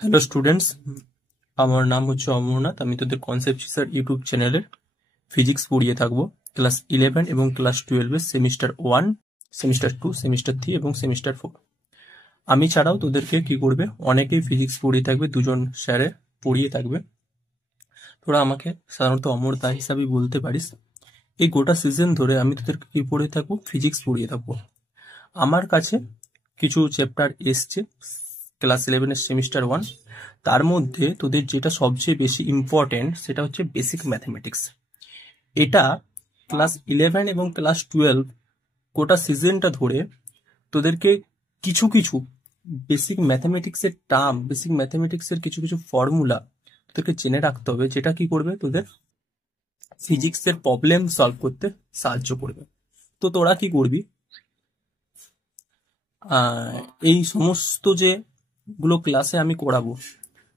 Hello students, আমার নাম হচ্ছে অমরনাথ। আমি তোদের কনসেপ্ট স্যার ইউটিউব চ্যানেলের ফিজিক্স পড়িয়ে থাকবো। ক্লাস 11 এবং ক্লাস 12 সেমিস্টার 1, সেমিস্টার 2, সেমিস্টার 3 এবং সেমিস্টার 4। আমি ছাড়াও তোদেরকে কি করবে, অনেকেই ফিজিক্স পড়িয়ে থাকবে, দুজন স্যারে পড়িয়ে থাকবে। তোরা আমাকে সাধারণত অমরদা হিসাবেই বলতে পারিস। এই গোটা সিজন ধরে আমি তোদেরকে কি পড়িয়ে থাকবো, ফিজিক্স পড়িয়ে থাকবো। আমার কাছে কিছু চ্যাপ্টার এসছে ক্লাস 11 সেমিস্টার 1, তার মধ্যে তোদের যেটা সবচেয়ে বেশি ইম্পর্টেন্ট সেটা হচ্ছে বেসিক ম্যাথমেটিক্স। এটা ক্লাস 11 এবং ক্লাস 12 গোটা সিজনটা ধরে তোদেরকে কিছু কিছু বেসিক ম্যাথমেটিক্সের টার্ম, বেসিক ম্যাথমেটিক্সের কিছু কিছু ফর্মুলা তোদেরকে জেনে রাখতে হবে, যেটা কি করবে তোদের ফিজিক্সের প্রবলেম সলভ করতে সাহায্য করবে। তো তোরা কি করবি, এই সমস্ত যেগুলো ক্লাসে আমি করাবো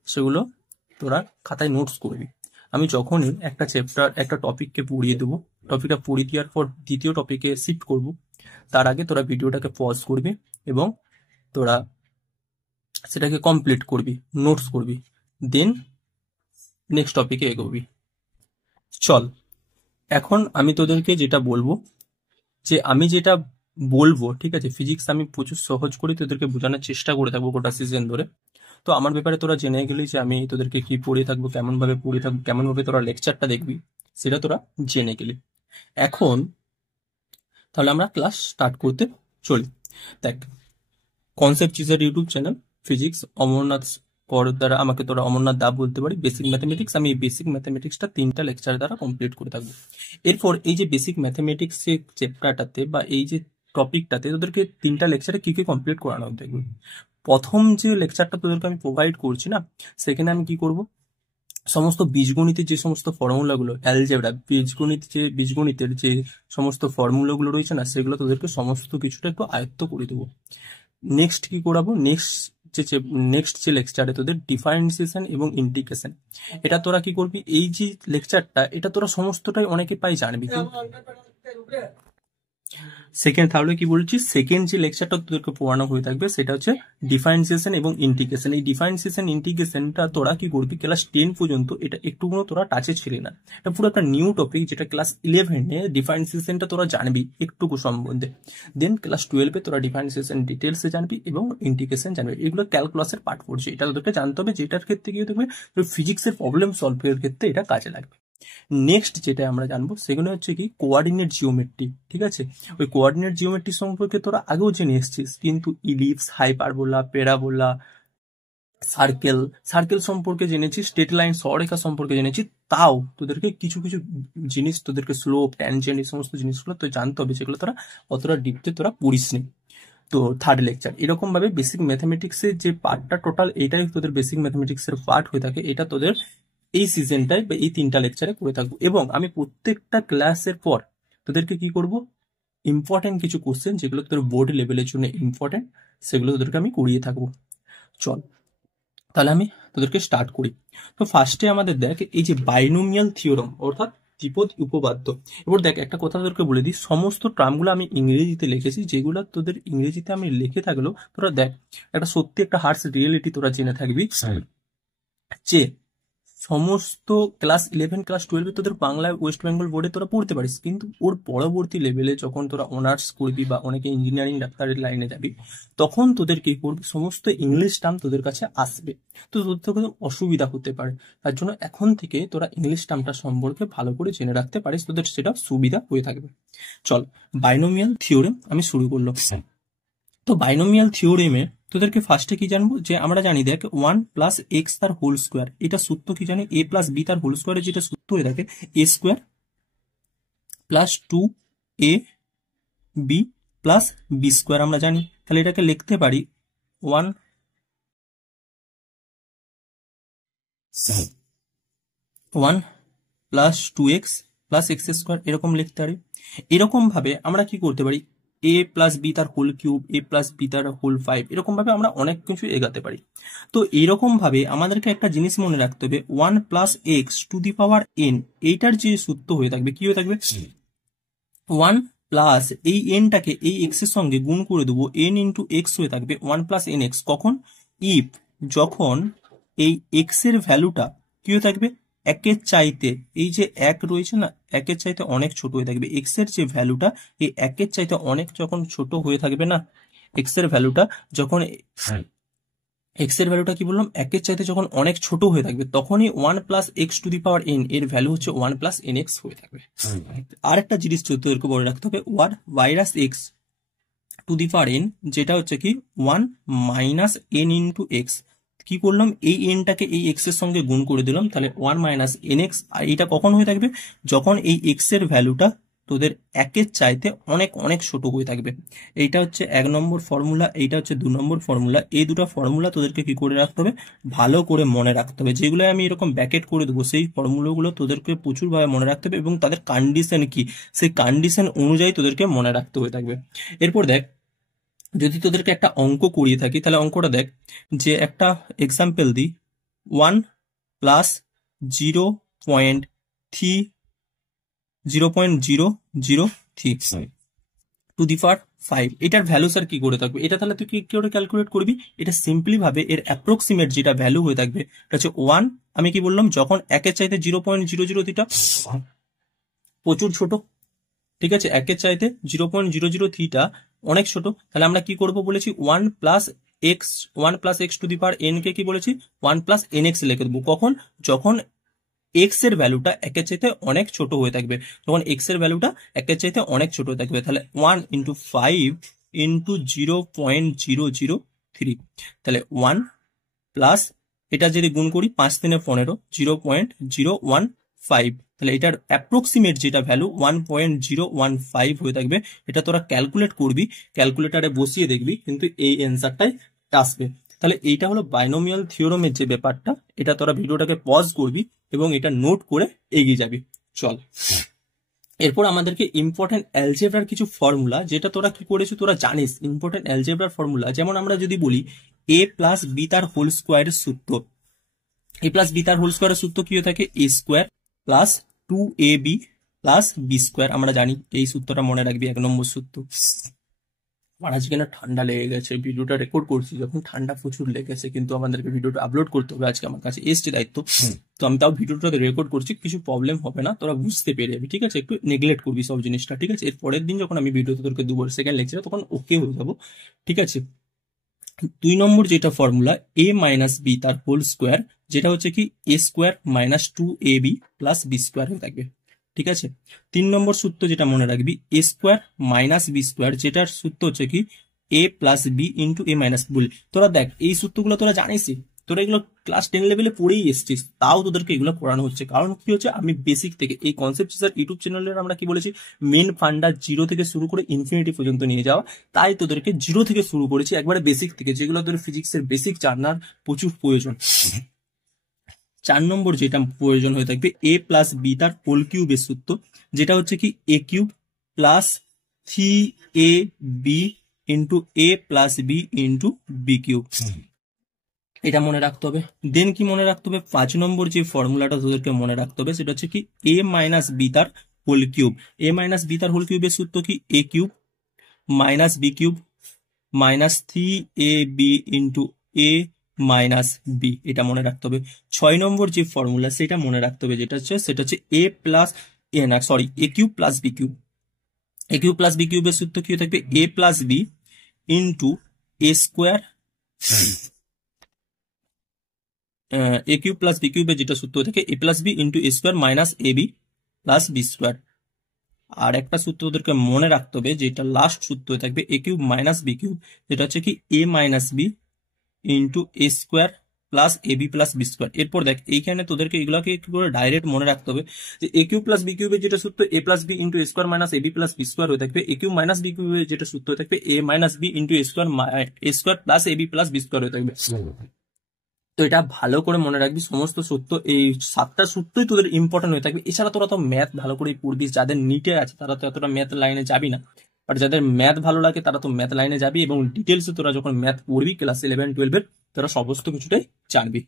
সেগুলো তোরা খাতায় নোটস করবি। আমি যখনই একটা চ্যাপ্টার, একটা টপিককে পড়িয়ে দেবো, টপিকটা পড়িয়ে দেওয়ার পর দ্বিতীয় টপিকে শিফট করব, তার আগে তোরা ভিডিওটাকে পজ করবি এবং তোরা সেটাকে কমপ্লিট করবি, নোটস করবি, দেন নেক্সট টপিকে এগোবি। চল, এখন আমি তোদেরকে যেটা বলবো, যে আমি যেটা বলবো, ঠিক আছে, ফিজিক্স আমি প্রচুর সহজ করে তোদেরকে বোঝানোর চেষ্টা করে থাকবো গোটা সিজন ধরে। তো আমার ব্যাপারে তোরা জেনে গেলি যে আমি তোদেরকে কি পড়িয়ে থাকবো, কেমন ভাবে পড়িয়ে থাকবো, কেমন ভাবে তোরা লেকচারটা দেখবি, সেটা তোরা জেনে গেলি। এখন তাহলে আমরা ক্লাস স্টার্ট করতে চলি। দেখ, কনসেপ্ট ইজ এর ইউটিউব চ্যানেল, ফিজিক্স অমরনাথ পর দ্বারা আমাকে তোরা অমরনাথ দা বলতে পারি। বেসিক ম্যাথমেটিক্স, আমি এই বেসিক ম্যাথমেটিক্সটা 3টা লেকচার দ্বারা কমপ্লিট করে থাকবো। এরপর এই যে বেসিক ম্যাথমেটিক্স এর চ্যাপ্টারটাতে বা এই যে টপিকটাতে তোদেরকে 3টা লেকচারে কি কি কমপ্লিট করানো হবে দেখবি। প্রথম যে লেকচারটা তোদেরকে আমি প্রোভাইড করছি না, সেখানে আমি কি করব, সমস্ত বীজগণিতের যে সমস্ত ফর্মুলাগুলো, অ্যালজেব্রা, বীজগণিতের যে সমস্ত ফর্মুলাগুলো রয়েছে না, সেগুলো তোদেরকে সমস্ত কিছুটা একটু আয়ত্ত করে দেবো। নেক্সট কি করাবো, নেক্সট যে লেকচারে তোদের ডিফারেন্সিয়েশন এবং ইন্টিগ্রেশন, এটা তোরা কি করবি, এই যে লেকচারটা এটা তোরা সমস্তটাই অনেকে পাই জানবি। সেকেন্ড, তাহলে কি বলছি, সেকেন্ড যে লেকচারটা তোদেরকে পড়ানো হয়ে থাকবে সেটা হচ্ছে ডিফারেন্সিয়েশন এবং ইন্টিগ্রেশন। এই ডিফারেন্সিয়েশন ইন্টিগ্রেশনটা তোরা কি করবি, ক্লাস 10 পর্যন্ত এটা একটুকুনো তোরা টাচে ছিলি না। এটা পুরো একটা নিউ টপিক, যেটা ক্লাস 11-এ ডিফারেন্সিয়েশনটা তোরা জানবি একটুকু সম্বন্ধে। দেন ক্লাস 12-এ তোরা ডিফারেন্সিয়েশন ডিটেলসে জানবি এবং ইন্টিগ্রেশন জানবি। এগুলো ক্যালকুলাসের পার্ট পড়ছে, এটা তোদেরকে জানতে হবে, যেটার ক্ষেত্রে কি দেখবে ফিজিক্সের প্রবলেম সলভের ক্ষেত্রে এটা কাজে লাগবে। নেক্সট যেটা আমরা জানবো সেগুলো হচ্ছে কি কোঅর্ডিনেট জিওমেট্রি। ঠিক আছে, ওই কোঅর্ডিনেট জিওমেট্রি সম্পর্কে তোরা আগেও জেনে এসেছিস, কিন্তু ellipse, hyperbola, parabola, circle circle সম্পর্কে জেনেছি, স্ট্রেট লাইন, সরলরেখা সম্পর্কে জেনেছি, তাও তোদেরকে কিছু কিছু জিনিস, তোদেরকে স্লোপ, ট্যানজেন্ট, এই সমস্ত জিনিসগুলো তো জানতে হবে, যেগুলো তোরা অতটা ডিপতে তোরা পড়িস নি। তো থার্ড লেকচার এরকম ভাবে বেসিক ম্যাথমেটিক্সের যে পার্টটা, টোটাল এইটাই তোদের বেসিক ম্যাথমেটিক্সের পার্ট হয়ে থাকে। এটা তোদের এই সিজনটায় বা এই 3টা লেকচারে করে থাকবো। এবং আমি প্রত্যেকটা ক্লাসের পর তোদেরকে কি করব, ইম্পর্টেন্ট কিছু কোশ্চেন যেগুলো তোদের বোর্ড লেভেলের জন্য ইম্পর্টেন্ট, সেগুলো তোদেরকে আমি করিয়ে থাকবো। চল, তাহলে আমি তোদেরকে স্টার্ট করি। তো ফার্স্টে আমাদের দেখ, এই যে বাইনোমিয়াল থিওরাম অর্থাৎ দ্বিপদী উপপাদ্য। এবার দেখ, একটা কথা তোদেরকে বলে দিই, সমস্ত টার্মগুলো আমি ইংরেজিতে লিখেছি, যেগুলো তোদের ইংরেজিতে আমি লিখে থাকলেও তোরা দেখ, একটা সত্যি একটা হার্স রিয়েলিটি তোরা জেনে থাকবি যে সমস্ত ক্লাস 11, ক্লাস 12 তোদের বাংলায় ওয়েস্ট বেঙ্গল বোর্ডে তোরা পড়তে পারিস, কিন্তু ওর পরবর্তী লেভেলে যখন তোরা অনার্স করবি বা অনেকে ইঞ্জিনিয়ারিং ডাক্তারের লাইনে যাবি, তখন তোদের কি করবি, সমস্ত ইংলিশ টার্ম তোদের কাছে আসবে। তো তোদের কোনো অসুবিধা হতে পারে, তার জন্য এখন থেকে তোরা ইংলিশ টার্মটা সম্পর্কে ভালো করে জেনে রাখতে পারিস, তোদের সেটা সুবিধা হয়ে থাকবে। চল, বাইনোমিয়াল থিওরেম আমি শুরু করলাম। তো বাইনোমিয়াল থিওরেমে তোদেরকে ফার্স্টে কি জানবো, যে আমরা জানি দেখ 1+x তার হোল স্কোয়ার, এটা সূত্র কি জানি, a+b তার হোল স্কোয়ারের যেটা সূত্র হয়ে থাকে a² + 2ab + b² আমরা জানি। তাহলে এটাকে লিখতে পারি 1 + 2x + x², এরকম লিখতে পারি। এরকম ভাবে আমরা কি করতে পারি, a+b তার হোল কিউব, a+b তার হোল 5, এরকম ভাবে আমরা অনেক কিছু এগাতে পারি। তো এরকম ভাবে আমাদেরকে একটা জিনিস মনে রাখতে হবে, 1+x⁴n, এইটার যে সূত্র হয়ে থাকবে কি হয়ে থাকবে, 1 প্লাস এই এনটাকে এই এক্স এর সঙ্গে গুণ করে দেবো, n × x হয়ে থাকবে 1 + nx। কখন, ইফ, যখন এই এক্স এর ভ্যালুটা কি হয়ে থাকবে, একের চাইতে, এই যে এক রয়েছে না, একের চাইতে অনেক ছোট হয়ে থাকবে। এক্স এর যে ভ্যালুটা এই একের চাইতে অনেক যখন ছোট হয়ে থাকবে না, এক্স এর ভ্যালুটা যখন, এক্স এর ভ্যালুটা কি বললাম, একের চাইতে যখন অনেক ছোট হয়ে থাকবে, তখনই 1 plus x to the power N এর ভ্যালু হচ্ছে 1 প্লাস এন এক্স হয়ে থাকবে। আর একটা জিনিস তোদেরকে বলে রাখতে হবে, virus x to the power N, যেটা হচ্ছে কি 1 মাইনাস এন ইন্টু এক্স। কি করলাম, এই এনটাকে এই এক্স এর সঙ্গে গুণ করে দিলাম, তাহলে 1 মাইনাস এন এক্স। আর এটা কখন হয়ে থাকবে, যখন এই এক্স এর ভ্যালুটা তোদের একের চাইতে অনেক অনেক ছোট হয়ে থাকবে। এইটা হচ্ছে 1 নম্বর ফর্মুলা, এইটা হচ্ছে 2 নম্বর ফর্মুলা। এই দুটো ফর্মুলা তোদেরকে কি করে রাখতে হবে, ভালো করে মনে রাখতে হবে। যেগুলো আমি এরকম ব্যাকেট করে দেবো, সেই ফর্মুলাগুলো তোদেরকে প্রচুরভাবে মনে রাখতে হবে, এবং তাদের কন্ডিশন কি, সেই কন্ডিশন অনুযায়ী তোদেরকে মনে রাখতে হয়ে থাকবে। এরপর দেখ, যদি তোদেরকে একটা অঙ্ক করিয়ে থাকি, তাহলে অঙ্কটা দেখ, যে একটা এক্সাম্পল দিই, 1 প্লাস 0.003 টু দি পাওয়ার 5, এটার ভ্যালু স্যার কি করে থাকবে, এটা তাহলে তুই কি করে ক্যালকুলেট করবি, এটা সিম্পলি ভাবে এর অ্যাপ্রক্সিমেট যেটা ভ্যালু হয়ে থাকবে এটা হচ্ছে 1। আমি কি বললাম, যখন একের চাইতে 0.003টা প্রচুর ছোট, ঠিক আছে, একের চাইতে 0.003টা অনেক ছোট, তাহলে আমরা কি করব বলেছি, 1 plus x to the power N K কি বলেছি, 1 প্লাস এন এক্স লিখে দেবো। কখন, যখন এক্স এর ভ্যালুটা একের চাইতে অনেক ছোট হয়ে থাকবে, যখন এক্স এর ভ্যালুটা একের চাইতে অনেক ছোট হয়ে থাকবে, তাহলে 1 ইন্টু 5 ইন্টু 0.003, তাহলে 1 প্লাস, এটা যদি গুণ করি 5 3 15, 0.015, তাহলে এটার অ্যাপ্রক্সিমেট যেটা ভ্যালু 1.015 হয়ে থাকবে। এটা তোরা ক্যালকুলেট করবি, ক্যালকুলেটারে বসিয়ে দেখবি, কিন্তু এই অ্যান্সারটাই আসবে। তাহলে এইটা হলো বাইনোমিয়াল থিওরামের যে ব্যাপারটা, এটা তোরা ভিডিওটাকে পজ করবি এবং এটা নোট করে এগিয়ে যাবি। চল, এরপর আমাদেরকে ইম্পর্টেন্ট অ্যালজেব্রার কিছু ফর্মুলা, যেটা তোরা কি করেছো তোরা জানিস, ইম্পর্টেন্ট অ্যালজেব্রার ফর্মুলা। যেমন আমরা যদি বলি এ প্লাস বি তার হোল স্কোয়ারের সূত্র, এ প্লাস বি তার হোল স্কোয়ারের সূত্র কি হয়ে থাকে, A square plus 2ab plus B square. আমরা জানি এই সূত্রটা মনে রাখবি, 1 নম্বর সূত্র। আমার আজকে না ঠান্ডা লেগে গেছে, ভিডিওটা রেকর্ড করছি যখন ঠান্ডা প্রচুর লেগেছে, কিন্তু আমাদেরকে ভিডিওটা আপলোড করতে হবে, আজকে আমার কাছে এসছে দায়িত্ব, তো আমি তাও ভিডিওটা রেকর্ড করছি, কিছু প্রবলেম হবে না, তোরা বুঝতে পেরে যাবি, ঠিক আছে, একটু নেগলেক্ট করবি সব জিনিসটা, ঠিক আছে। এর পরের দিন যখন আমি ভিডিও তোদেরকে দেবো সেকেন্ড লেকচারে, তখন ওকে হয়ে যাবো, ঠিক আছে। 2 নম্বর যেটা ফর্মুলা, এ মাইনাস বি তার হোল স্কোয়ার, যেটা হচ্ছে কি A square minus 2ab plus B square হয়ে থাকবে, ঠিক আছে। 3 নম্বর সূত্র যেটা মনে রাখবি, এ স্কোয়ার মাইনাস বি স্কোয়ার, যেটার সূত্র হচ্ছে কি এ plus B into A minus B. তোরা দেখ এই সূত্রগুলো তোরা জানিসই, তোরা এগুলো ক্লাস 10 লেভেলে পড়েই এসছিস, তাও তোদেরকে এগুলো পড়ানো হচ্ছে। কারণ কি হচ্ছে, আমি বেসিক থেকে এই কনসেপ্ট স্যার ইউটিউব চ্যানেলের আমরা কি বলেছি, মেন ফান্ডা 0 থেকে শুরু করে ইনফিনিটি পর্যন্ত নিয়ে যাওয়া, তাই তোদেরকে 0 থেকে শুরু করেছি, একবারে বেসিক থেকে, যেগুলো তোদের ফিজিক্সের বেসিক জানার প্রচুর প্রয়োজন। 4 নম্বর যেটা প্রয়োজন হয়ে থাকবে, এ প্লাস বি তার হোল কিউবের সূত্র, যেটা হচ্ছে কি A cube plus 3ab into A plus B into B cube, এটা মনে রাখতে হবে। দেন কি মনে রাখতে হবে, 5 নম্বর যে ফর্মুলাটা তোদেরকে মনে রাখতে হবে, সেটা হচ্ছে কি এ মাইনাস বি তার whole cube. A minus B তার হোল কিউবের সূত্র কি A cube minus B cube minus 3ab into A minus B, এটা মনে রাখতে হবে। 6 নম্বর যে ফর্মুলা সেটা মনে রাখতে হবে, সেটা হচ্ছে এ প্লাস এ কিউব প্লাস বি কিউব। এ কিউব প্লাস বি কিউবের সূত্র কি থাকবে, A plus B into A square, A cube plus B কিউবের যেটা সূত্র থাকে এ plus B into A square minus A B plus B square. আর একটা সূত্র ওদেরকে মনে রাখতে হবে, যেটা লাস্ট সূত্র থাকবে এ কিউব মাইনাস বি কিউব, যেটা হচ্ছে কি A minus B into A square plus A B plus B square. এরপর দেখ এইখানে তোদেরকে এগুলোকে একটু করে ডাইরেক্ট মনে রাখতে হবে, যে এ কিউব প্লাস বি কিউবের যেটা সূত্র A plus B into A square minus A B plus B square হয়ে থাকবে, এ কিউব মাইনাস বি কিউবের যেটা সূত্র থাকবে এ minus B into A square plus A B plus B square হয়ে থাকবে। তো এটা ভালো করে মনে রাখবি, সমস্ত সূত্র, এই 7টা সূত্রই তোদের ইম্পর্টেন্ট হয়ে থাকবে। এছাড়া তোরা তো ম্যাথ ভালো করে পড়বি, যাদের নিটে আছে তারা তো এতটা ম্যাথ লাইনে যাবি না, বাট যাদের ম্যাথ ভালো লাগে তারা তো ম্যাথ লাইনে যাবি, এবং ডিটেলসে তোরা যখন ম্যাথ পড়বি ক্লাস 11 12-এর, তোরা সমস্ত কিছুটাই জানবি।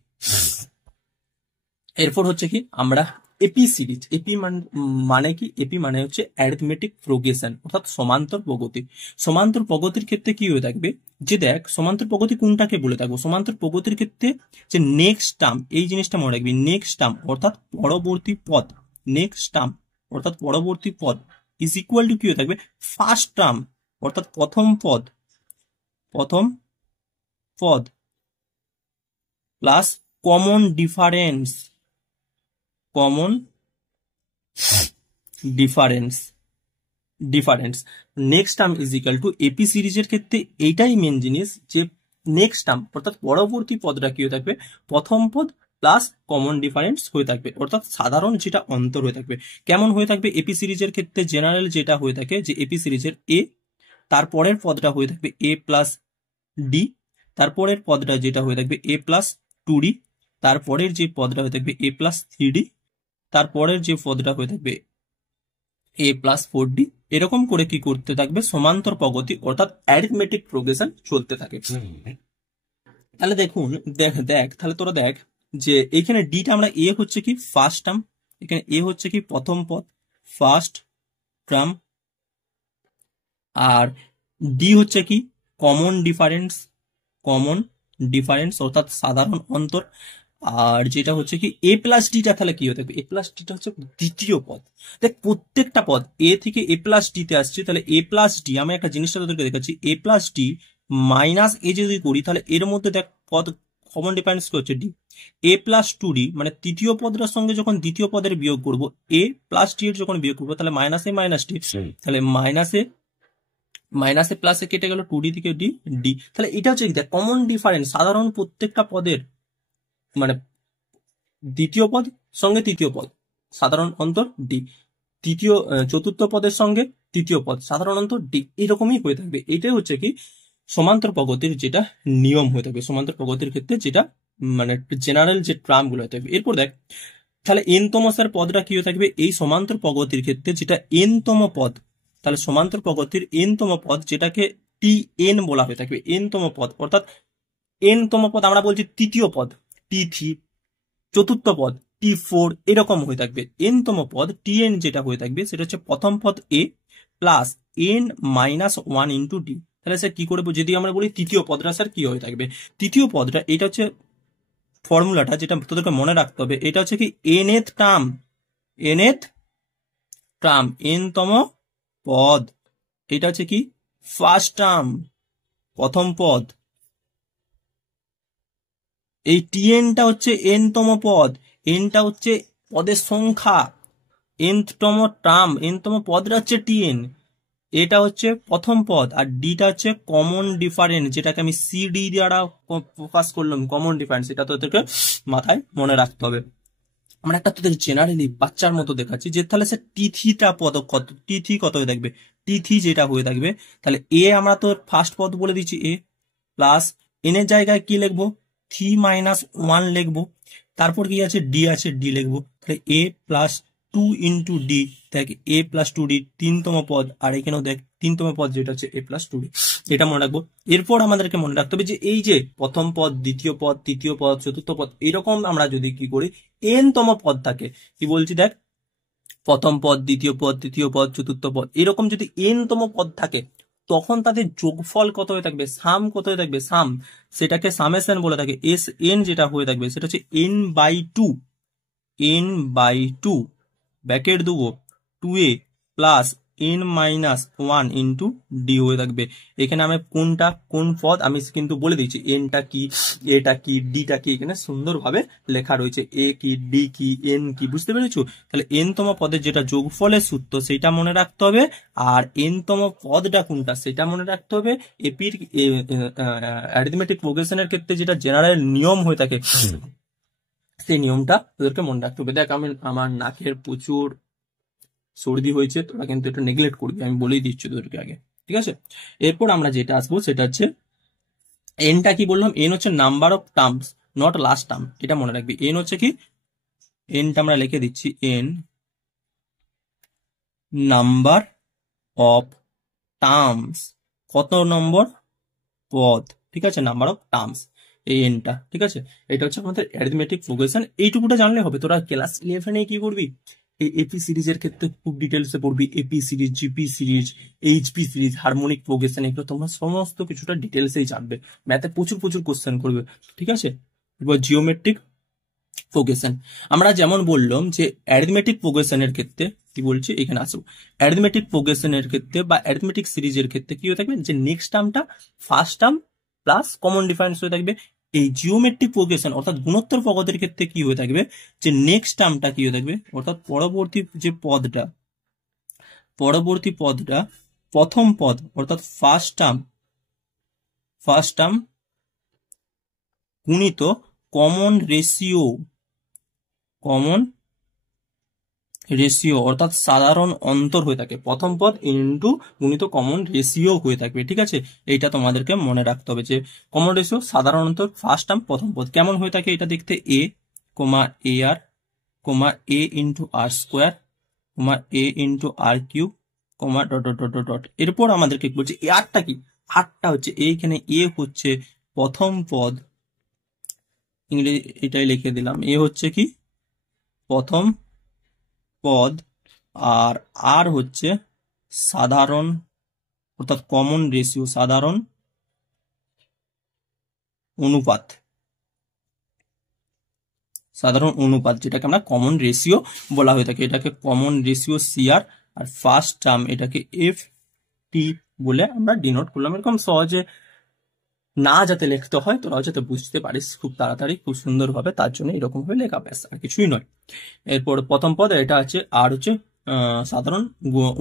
এরপর হচ্ছে কি আমরা এপি সিরিজ, এপি মানে কি? এপি মানে হচ্ছে অ্যারিথমেটিক প্রোগ্রেশন, অর্থাৎ সমান্তর প্রগতি। সমান্তর প্রগতির ক্ষেত্রে কি হয়ে থাকবে, যে দেখ সমান্তর প্রগতি কোনটাকে বলে থাকবো, সমান্তর প্রগতির ক্ষেত্রে যে নেক্সট টার্ম, এই জিনিসটা মনে রাখবি, নেক্সট টার্ম অর্থাৎ পরবর্তী পদ, নেক্সট টার্ম অর্থাৎ পরবর্তী পদ ইজ ইকুয়াল টু কি হয়ে থাকবে, ফার্স্ট টার্ম অর্থাৎ প্রথম পদ, প্রথম পদ plus common difference, common difference, difference next term is equal to, AP সিরিজের ক্ষেত্রে এইটাই মেন জিনিস, যে নেক্সট টার্ম অর্থাৎ পরবর্তী পদটা কি হয়ে থাকবে, প্রথম পদ প্লাস কমন ডিফারেন্স হয়ে থাকবে, অর্থাৎ সাধারণ যেটা অন্তর হয়ে থাকবে। কেমন হয়ে থাকবে এপি সিরিজের ক্ষেত্রে, জেনারেল যেটা হয়ে থাকে, যে এপি সিরিজের এ, তারপরের পদটা হয়ে থাকবে এ প্লাস ডি, তারপরের পদটা যেটা হয়ে থাকবে এ প্লাস টু ডি, তারপরের যে পদটা হয়ে থাকবে এ প্লাস থ্রি ডি, তারপরের যে পদটা হয়ে থাকবে এ প্লাস ফোর ডি, এরকম করে কি করতে থাকবে, সমান্তর প্রগতি অর্থাৎ অ্যারিথমেটিক প্রোগ্রেশন চলতে থাকে। তাহলে দেখুন, দেখ দেখ তাহলে তোরা দেখ যে এখানে ডিটা আমরা, এ হচ্ছে কি ফার্স্ট টার্ম, এখানে এ হচ্ছে কি প্রথম পদ ফার্স্ট টার্ম, আর ডি হচ্ছে কি কমন ডিফারেন্স, কমন ডিফারেন্স অর্থাৎ সাধারণ অন্তর, আর যেটা হচ্ছে কি এ প্লাস ডিটা, তাহলে কি হতে হবে, এ প্লাস ডিটা হচ্ছে দ্বিতীয় পদ। দেখ প্রত্যেকটা পদ এ থেকে এ প্লাস ডি তে আসছে, তাহলে এ প্লাস ডি, আমি একটা জিনিসটা তোদেরকে দেখাচ্ছি, এ প্লাস ডি মাইনাস এ যদি করি, তাহলে এর মধ্যে দেখ পদ কমন ডিফারেন্স কি হচ্ছে ডি, এ প্লাস টু ডি, মানে তৃতীয় পদের সঙ্গে যখন দ্বিতীয় পদের বিয়োগ করবো, এ প্লাস ডি এর যখন বিয়োগ করবো, তাহলে মাইনাস এ মাইনাস ডি, তাহলে মাইনাসে মাইনাসে প্লাসে কেটে গেল, টু ডি থেকে ডি, ডি, তাহলে এটা হচ্ছে দেখ কমন ডিফারেন্স, সাধারণ প্রত্যেকটা পদের মানে দ্বিতীয় পদ সঙ্গে তৃতীয় পদ সাধারণ অন্তর ডি, তৃতীয় চতুর্থ পদের সঙ্গে তৃতীয় পদ সাধারণ অন্তর ডি, এরকমই হয়ে থাকবে। এটাই হচ্ছে কি সমান্তর প্রগতির যেটা নিয়ম হয়ে থাকবে, সমান্তর প্রগতির ক্ষেত্রে যেটা মানে জেনারেল যে টার্ম গুলো হয়ে থাকবে। এরপর দেখ তাহলে এন তমসের পদটা কি হয়ে থাকবে, এই সমান্তর প্রগতির ক্ষেত্রে যেটা এন তম পদ, তাহলে সমান্তর প্রগতির এন তম পদ যেটাকে টি এন বলা হয়ে থাকবে, এন তম পদ অর্থাৎ এন তম পদ আমরা বলছি তৃতীয় পদ টি থ্রি, চতুর্থ পদ টি ফোর, এরকম হয়ে থাকবে। এন তম পদ টি এন যেটা হয়ে থাকবে সেটা হচ্ছে প্রথম পদ A plus N minus one into D. তাহলে স্যার কি করবো, যদি আমরা বলি তৃতীয় পদটা স্যার কি হয়ে থাকবে, তৃতীয় পদটা এটা হচ্ছে ফর্মুলাটা যেটা তোদেরকে মনে রাখতে হবে, এটা হচ্ছে কি nth term, nth term N তম পদ, এটা হচ্ছে কি ফার্স্ট টার্ম প্রথম পদ, এই টিএনটা হচ্ছে এন তম পদ, এনটা হচ্ছে পদের সংখ্যা, এন তম টার্ম, এন তম পদটা হচ্ছে টিএন, এটা হচ্ছে প্রথম পদ, আর ডিটা হচ্ছে কমন ডিফারেন্স, যেটাকে আমি সিডি দ্বারা প্রকাশ করলাম, কমন ডিফারেন্স, এটা তোদেরকে মাথায় মনে রাখতে হবে। আমরা একটা তোদের জেনারেলি বাচ্চার মতো দেখাচ্ছি, যে তাহলে সে টি থ্রিটা পদ কত, টি থ্রি কত হয়ে থাকবে, টি থ্রি যেটা হয়ে থাকবে, তাহলে এ আমরা তো ফার্স্ট পদ বলে দিচ্ছি এ প্লাস এন এর জায়গায় কি লিখবো, থ্রি মাইনাস ওয়ান লিখবো, তারপর কি আছে ডি আছে ডি লিখবো, তাহলে এ প্লাস টু ইন্টু ডি, দেখ এ প্লাস টু ডি তিনতম পদ, আর এখানেও দেখ তিনতম পদ যেটা হচ্ছে এ প্লাস টু ডি, এটা মনে রাখবো। এরপর আমাদেরকে মনে রাখতে হবে যে এই যে প্রথম পদ দ্বিতীয় পদ তৃতীয় পদ চতুর্থ পদ, এরকম আমরা যদি কি করি এন তম পদ থাকে, কি বলছি দেখ প্রথম পদ দ্বিতীয় পদ তৃতীয় পদ চতুর্থ পদ, এরকম যদি এন তম পদ থাকে, তখন তাদের যোগফল কত হয়ে থাকবে, সাম কত হয়ে থাকবে, সাম, সেটাকে সামেশন বলে থাকে। এস এন যেটা হয়ে থাকবে সেটা হচ্ছে N by two, N by two bracket দেবো two A plus N minus one into D হয়ে থাকবে। এখানে আমি কোনটা কোন পদ আমি কিন্তু বলে দিচ্ছি, এনটা কি এটা কি ডিটা কি, এখানে সুন্দরভাবে লেখা রয়েছে, এ কি ডি কি এন কি, বুঝতে পেরেছো? তাহলে এন তম পদের যেটা যোগফলের সূত্র সেটা মনে রাখতে হবে, আর এন তম পদটা কোনটা সেটা মনে রাখতে হবে। এপির অ্যারিথমেটিক প্রোগ্রেশনের ক্ষেত্রে যেটা জেনারেল নিয়ম হয়ে থাকে, সেই নিয়মটা তোদেরকে মনে রাখতে হবে। দেখ আমি আমার নাকের প্রচুর সর্দি হয়েছে, তোরা কিন্তু এটা নেগলেক্ট করবি, আমি বলেই দিচ্ছি তোদেরকে আগে, ঠিক আছে? এরপর আমরা যেটা আসবো সেটা হচ্ছে এনটা কি বললাম, এন হচ্ছে number of terms not last term, এটা মনে রাখবি। এন হচ্ছে কি, এনটা আমরা লিখে দিচ্ছি এন নাম্বার অফ টার্মস, কত নম্বর পদ, ঠিক আছে, নাম্বার অফ টার্মস। এই এনটা, ঠিক আছে। এটা হচ্ছে আমাদের অ্যারিথমেটিক প্রোগ্রেশন। এইটুকুটা জানলে হবে। তোরা ক্লাস 11-এ কি করবি, এই এপি সিরিজের ক্ষেত্রে খুব ডিটেলসে পড়বি। AP series, GP series, HP series, harmonic progression, এগুলো তোমরা সমস্ত কিছুটা ডিটেলসেই জানবে। ম্যাথে প্রচুর প্রচুর কোশ্চেন করবে, ঠিক আছে। এবার জিওমেট্রিক প্রোগ্রেশন, আমরা যেমন বললাম যে অ্যারিথমেটিক প্রোগ্রেশনের ক্ষেত্রে কি বলছি, এখানে আসো। অ্যারিথমেটিক প্রোগ্রেশনের ক্ষেত্রে বা অ্যারিথমেটিক সিরিজের ক্ষেত্রে কি হয়ে থাকবে, যে নেক্সট টার্মটা first term plus common difference হয়ে থাকবে। এই জিওমেট্রিক প্রোগ্রেশন অর্থাৎ গুণোত্তর পদ্ধতির ক্ষেত্রে কি হয়ে থাকবে, যে নেক্সট টার্মটা কি হয়ে থাকবে, অর্থাৎ পরবর্তী যে পদটা, পরবর্তী পদটা প্রথম পদ অর্থাৎ ফার্স্ট টার্ম গুণিত কমন রেশিও অর্থাৎ সাধারণ অন্তর হয়ে থাকে। প্রথম পদ ইনটু গুণিত কমন রেশিও হয়ে থাকবে, ঠিক আছে। এইটা তোমাদেরকে মনে রাখতে হবে যে কমন রেশিও সাধারণ অন্তর ফার্স্ট টার্ম প্রথম পদ কেমন হয়ে থাকে, এটা দেখতে A comma A R comma A into R square comma A into R cube comma dot dot dot dot. এরপর আমাদেরকে বলছে এ আরটা কি, আরটা হচ্ছে এইখানে এ হচ্ছে প্রথম পদ, ইংরেজি এটাই লিখে দিলাম, এ হচ্ছে কি প্রথম পদ, আর আর হচ্ছে সাধারণ অর্থাৎ কমন রেশিও, সাধারণ অনুপাত, যেটাকে আমরা কমন রেশিও বলা হয়ে থাকে। এটাকে কমন রেশিও সিআর, আর ফার্স্ট টার্ম এটাকে এফ টি বলে আমরা ডিনোট করলাম। এরকম সহজে না যাতে লিখতে হয়, তোরাও যাতে বুঝতে পারিস খুব তাড়াতাড়ি খুব সুন্দরভাবে, তার জন্য এরকম ভাবে লেখা, ব্যাস আর কিছুই নয়। এরপর প্রথম পদ এটা আছে, আর হচ্ছে সাধারণ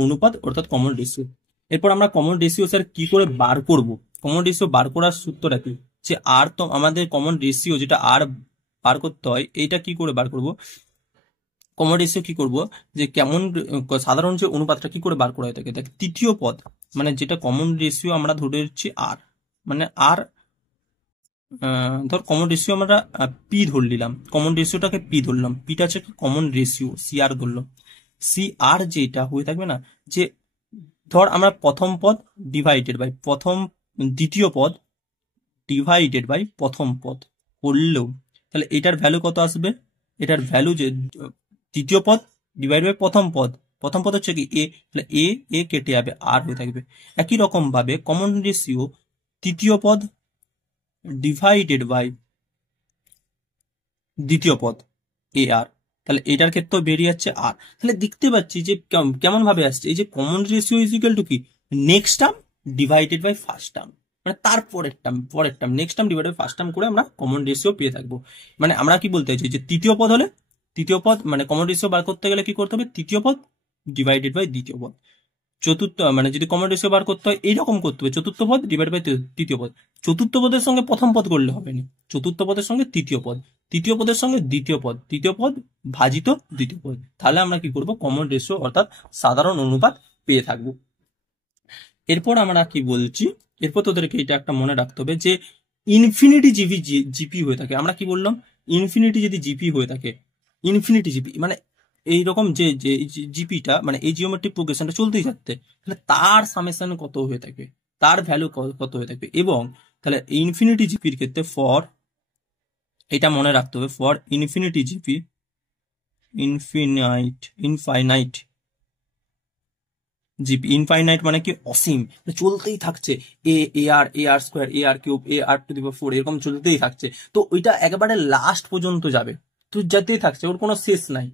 অনুপাত অর্থাৎ কমন রেশিও। এরপর আমরা কমন রেশিও স্যার কি করে বার করব, কমন রেশিও বার করার সূত্রটা কি, যে আর তো আমাদের কমন রেশিও যেটা আর বার করতে হয়, এইটা কি করে বার করব, কমন রেশিও কি করব, যে কেমন সাধারণ যে অনুপাতটা কি করে বার করা হয়ে থাকে, দেখ তৃতীয় পদ মানে যেটা কমন রেশিও আমরা ধরেছি আর, মানে আর ধর কমন রেশিও আমরা পি ধরে নিলাম, কমন রেশিওটাকে পি ধরলাম, পিটা হচ্ছে কমন রেশিও, সি আর ধরলাম। সি আর যেটা হয়ে থাকবে না, যে ধর আমরা প্রথম পদ ডিভাইডেড বাই দ্বিতীয় পদ ডিভাইডেড বাই প্রথম পদ করলেও, তাহলে এটার ভ্যালু কত আসবে, এটার ভ্যালু যে দ্বিতীয় পদ ডিভাইড বাই প্রথম পদ হচ্ছে কি এ, তাহলে এ কেটে যাবে, আর হয়ে থাকবে। একই রকম ভাবে কমন রেশিও তৃতীয় পদ ডিভাইডেড বাই দ্বিতীয় পদ এ আর, তাহলে এটার ক্ষেত্রেও বেরিয়ে যাচ্ছে আর। তাহলে দেখতে পাচ্ছি যে কেমন ভাবে আসছে, এই যে common ratio is equal to কি next term divided by first term, মানে তার পরের term next term divided by first term করে আমরা কমন রেশিও পেয়ে থাকবো। মানে আমরা কি বলতে চাইছি, যে তৃতীয় পদ হলে তৃতীয় পদ মানে কমন রেশিও বার করতে গেলে কি করতে হবে, তৃতীয় পদ ডিভাইডেড বাই দ্বিতীয় পদ। চতুর্থ মানে যদি কমন রেশিও বার করতে হয় এইরকম করতে হবে, চতুর্থ পদ ডিভাইড বাই তৃতীয় পদ। চতুর্থ পদের সঙ্গে প্রথম পদ করলে হবে না, চতুর্থ পদের সঙ্গে তৃতীয় পদ, তৃতীয় পদের সঙ্গে দ্বিতীয় পদ, তৃতীয় পদ ভাজিত দ্বিতীয় পদ, তাহলে আমরা কি করব, কমন রেশিও অর্থাৎ সাধারণ অনুপাত পেয়ে থাকবো। এরপর আমরা কি বলছি, এরপর তোদেরকে এটা একটা মনে রাখতে হবে যে ইনফিনিটি জিপি হয়ে থাকে। আমরা কি বললাম, ইনফিনিটি যদি জিপি হয়ে থাকে, ইনফিনিটি জিপি মানে এইরকম যে জিপিটা মানে এই জিওমেট্রিক প্রোগ্রেশনটা চলতেই থাকতে, তাহলে তার সামেশন কত হয়ে থাকবে, তার ভ্যালু কত হয়ে থাকবে। এবং তাহলে ইনফিনিটি জিপির ক্ষেত্রে ফর, এটা মনে রাখতে হবে, for infinity GP infinite GP, infinite মানে কি অসীম, চলতেই থাকছে, A R square A R cube A R to the power 4 এরকম চলতেই থাকছে। তো ওইটা একেবারে লাস্ট পর্যন্ত যাবে, তো যেতেই থাকছে, ওর কোনো শেষ নাই।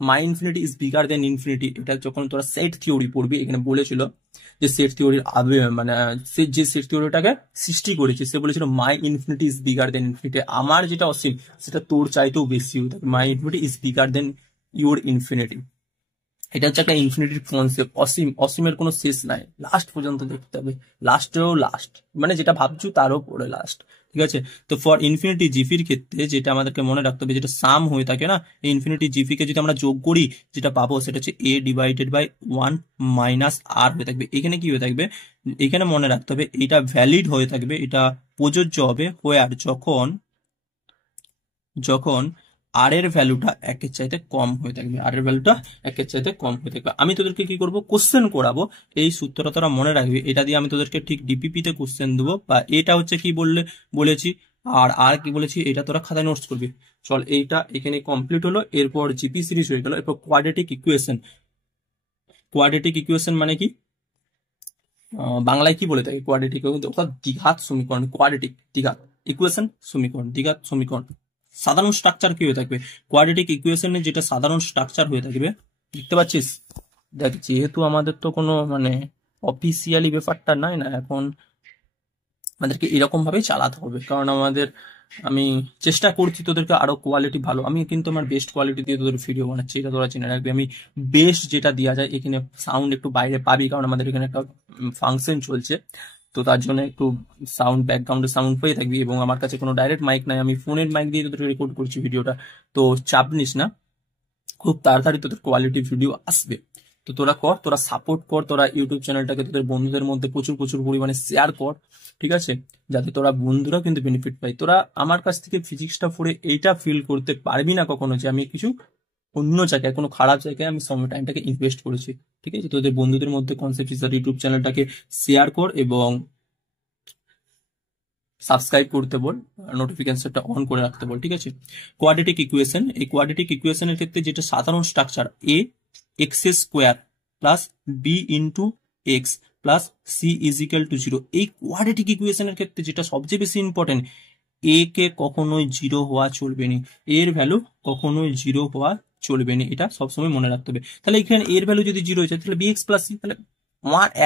My infinity is bigger than infinity, এটা যখন তোরা সেট থিওরি পড়বি, এখানে বলেছিল যে সেট থিওরির মানে যে সেট থিওরিটাকে সৃষ্টি করেছে, সে বলেছিল my infinity is bigger than infinity, আমার যেটা অসীম সেটা তোর চাইতেও বেশি হয়ে থাকে, my infinity is bigger than your infinity. এটা হচ্ছে একটা ইনফিনিটির কনসেপ্ট, অসীমের কোনো শেষ নাই, লাস্ট পর্যন্ত দেখতে হবে, লাস্টেরও লাস্ট, মানে যেটা ভাবছো তারও পরে লাস্ট, ঠিক আছে। তো ফর ইনফিনিটি জিপির ক্ষেত্রে যেটা আমাদেরকে মনে রাখতে হবে, যেটা সাম হয়ে থাকে না, এই ইনফিনিটি জিপি কে যদি আমরা যোগ করি যেটা পাবো সেটা হচ্ছে এ ডিভাইডেড বাই 1 মাইনাস আর হয়ে থাকবে। এখানে কি হয়ে থাকবে, এখানে মনে রাখতে হবে এটা ভ্যালিড হয়ে থাকবে, এটা প্রযোজ্য হবে হোয়ার যখন আর এর ভ্যালুটা একের চাইতে কম হয়ে থাকবে, আর এর ভ্যালুটা একের চাইতে কম হয়ে থাকবে। আমি তোদেরকে কি করব, কোশ্চেন করাবো, এই সূত্রটা তোরা মনে রাখবি, এটা দিয়ে আমি তোদেরকে ঠিক ডিপিপি তে কোশ্চেন দেবো। বা এটা হচ্ছে কি বলেছি, আর আর কি বলেছি, এটা তোরা খাতায় নোটস করবি। চল, এইটা এখানে কমপ্লিট হলো। এরপর জিপি সিরিজ হয়ে গেল। এরপর কোয়াড্রেটিক ইকুয়েশন। কোয়াড্রেটিক ইকুয়েশন মানে কি, বাংলায় কি বলে থাকে কোয়াড্রেটিক, অর্থাৎ দ্বিঘাত সমীকরণ। কোয়াড্রেটিক দ্বিঘাত, ইকুয়েশন সমীকরণ, দ্বিঘাত সমীকরণ। সাধারণ স্ট্রাকচার কি হয়ে থাকবে কোয়াড্রেটিক ইকুয়েশনের, যেটা সাধারণ স্ট্রাকচার হয়ে থাকবে, দেখতে পাচ্ছিস। দেখ, যেহেতু আমাদের তো কোনো মানে অফিসিয়ালি ব্যাপারটা নাই না এখন, আমাদেরকে এরকম ভাবেই চালাতে হবে। কারণ আমি চেষ্টা করছি তোদেরকে আরো কোয়ালিটি ভালো, আমি কিন্তু আমার বেস্ট কোয়ালিটি দিয়ে তোদের ভিডিও বানাচ্ছি, এটা তোরা জেনে রাখবি। আমি বেস্ট যেটা দেওয়া যায়, এখানে সাউন্ড একটু বাইরে পাবি, কারণ আমাদের এখানে একটা ফাংশন চলছে, তো তার জন্য একটু সাউন্ড, ব্যাকগ্রাউন্ডে সাউন্ড পেয়ে থাকবি। এবং আমার কাছে কোনো ডাইরেক্ট মাইক নাই, আমি ফোনের মাইক দিয়ে তোদের রেকর্ড করছি ভিডিওটা, তো চাপ নিস না, খুব তাড়াতাড়ি তোদের কোয়ালিটি ভিডিও আসবে। তো তোরা কর, তোরা সাপোর্ট কর, তোরা ইউটিউব চ্যানেলটাকে তোদের বন্ধুদের মধ্যে প্রচুর প্রচুর পরিমাণে শেয়ার কর, ঠিক আছে, যাতে তোরা বন্ধুরা কিন্তু বেনিফিট পাই। তোরা আমার কাছ থেকে ফিজিক্সটা পড়ে এইটা ফিল করতে পারবি না কখনো যে আমি কিছু অন্য জায়গায়, কোনো খারাপ জায়গায় আমি সময় টাইমটাকে ইনভেস্ট করেছি, ঠিক আছে। তোদের বন্ধুদের মধ্যে কনসেপ্ট ইউটিউব চ্যানেলটাকে শেয়ার কর এবং সাবস্ক্রাইব করতে বল, নোটিফিকেশনটা অন করে রাখতে বল, ঠিক আছে। কোয়াড্রেটিক ইকুয়েশন, এই কোয়াড্রেটিক ইকুয়েশনের ক্ষেত্রে যেটা সাধারণ structure, A X square plus B into X plus C is equal to 0, এই কোয়াড্রেটিক ইকুয়েশনের ক্ষেত্রে যেটা সবচেয়ে বেশি ইম্পর্টেন্ট, এ কে কখনোই 0 হওয়া চলবে না, এর ভ্যালু কখনোই 0 হওয়া চলবে না, এটা সবসময় মনে রাখতে হবে। তাহলে এখানে এর ভ্যালু যদি 0 হয়েছে, তাহলে বি এক্স প্লাস সি, তাহলে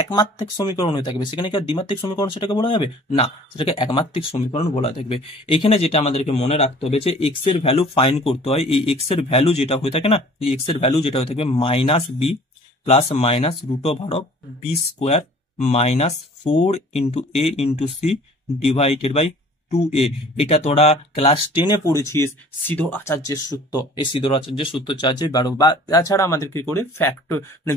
একমাত্রিক সমীকরণ হয়ে থাকবে, সেখানে কি দ্বিমাত্রিক সমীকরণ সেটাকে বলা যাবে না, সেটাকে একমাত্রিক সমীকরণ বলা থাকবে। এখানে যেটা আমাদেরকে মনে রাখতে হবে যে এক্স এর ভ্যালু ফাইন্ড করতে হয়, এই এক্স এর ভ্যালু যেটা হয়ে থাকে না, এই এক্স এর ভ্যালু যেটা হয়ে থাকবে minus B plus minus root over of B square minus 4 into A into C divided by 2a। এটা তোরা ক্লাস 10-এ পড়েছিস, সিধর আচার্যের সূত্র। এই সিধর আচার্যের সূত্র চার্জে বারো, বা তাছাড়া আমাদের কি করে ফ্যাক্ট মানে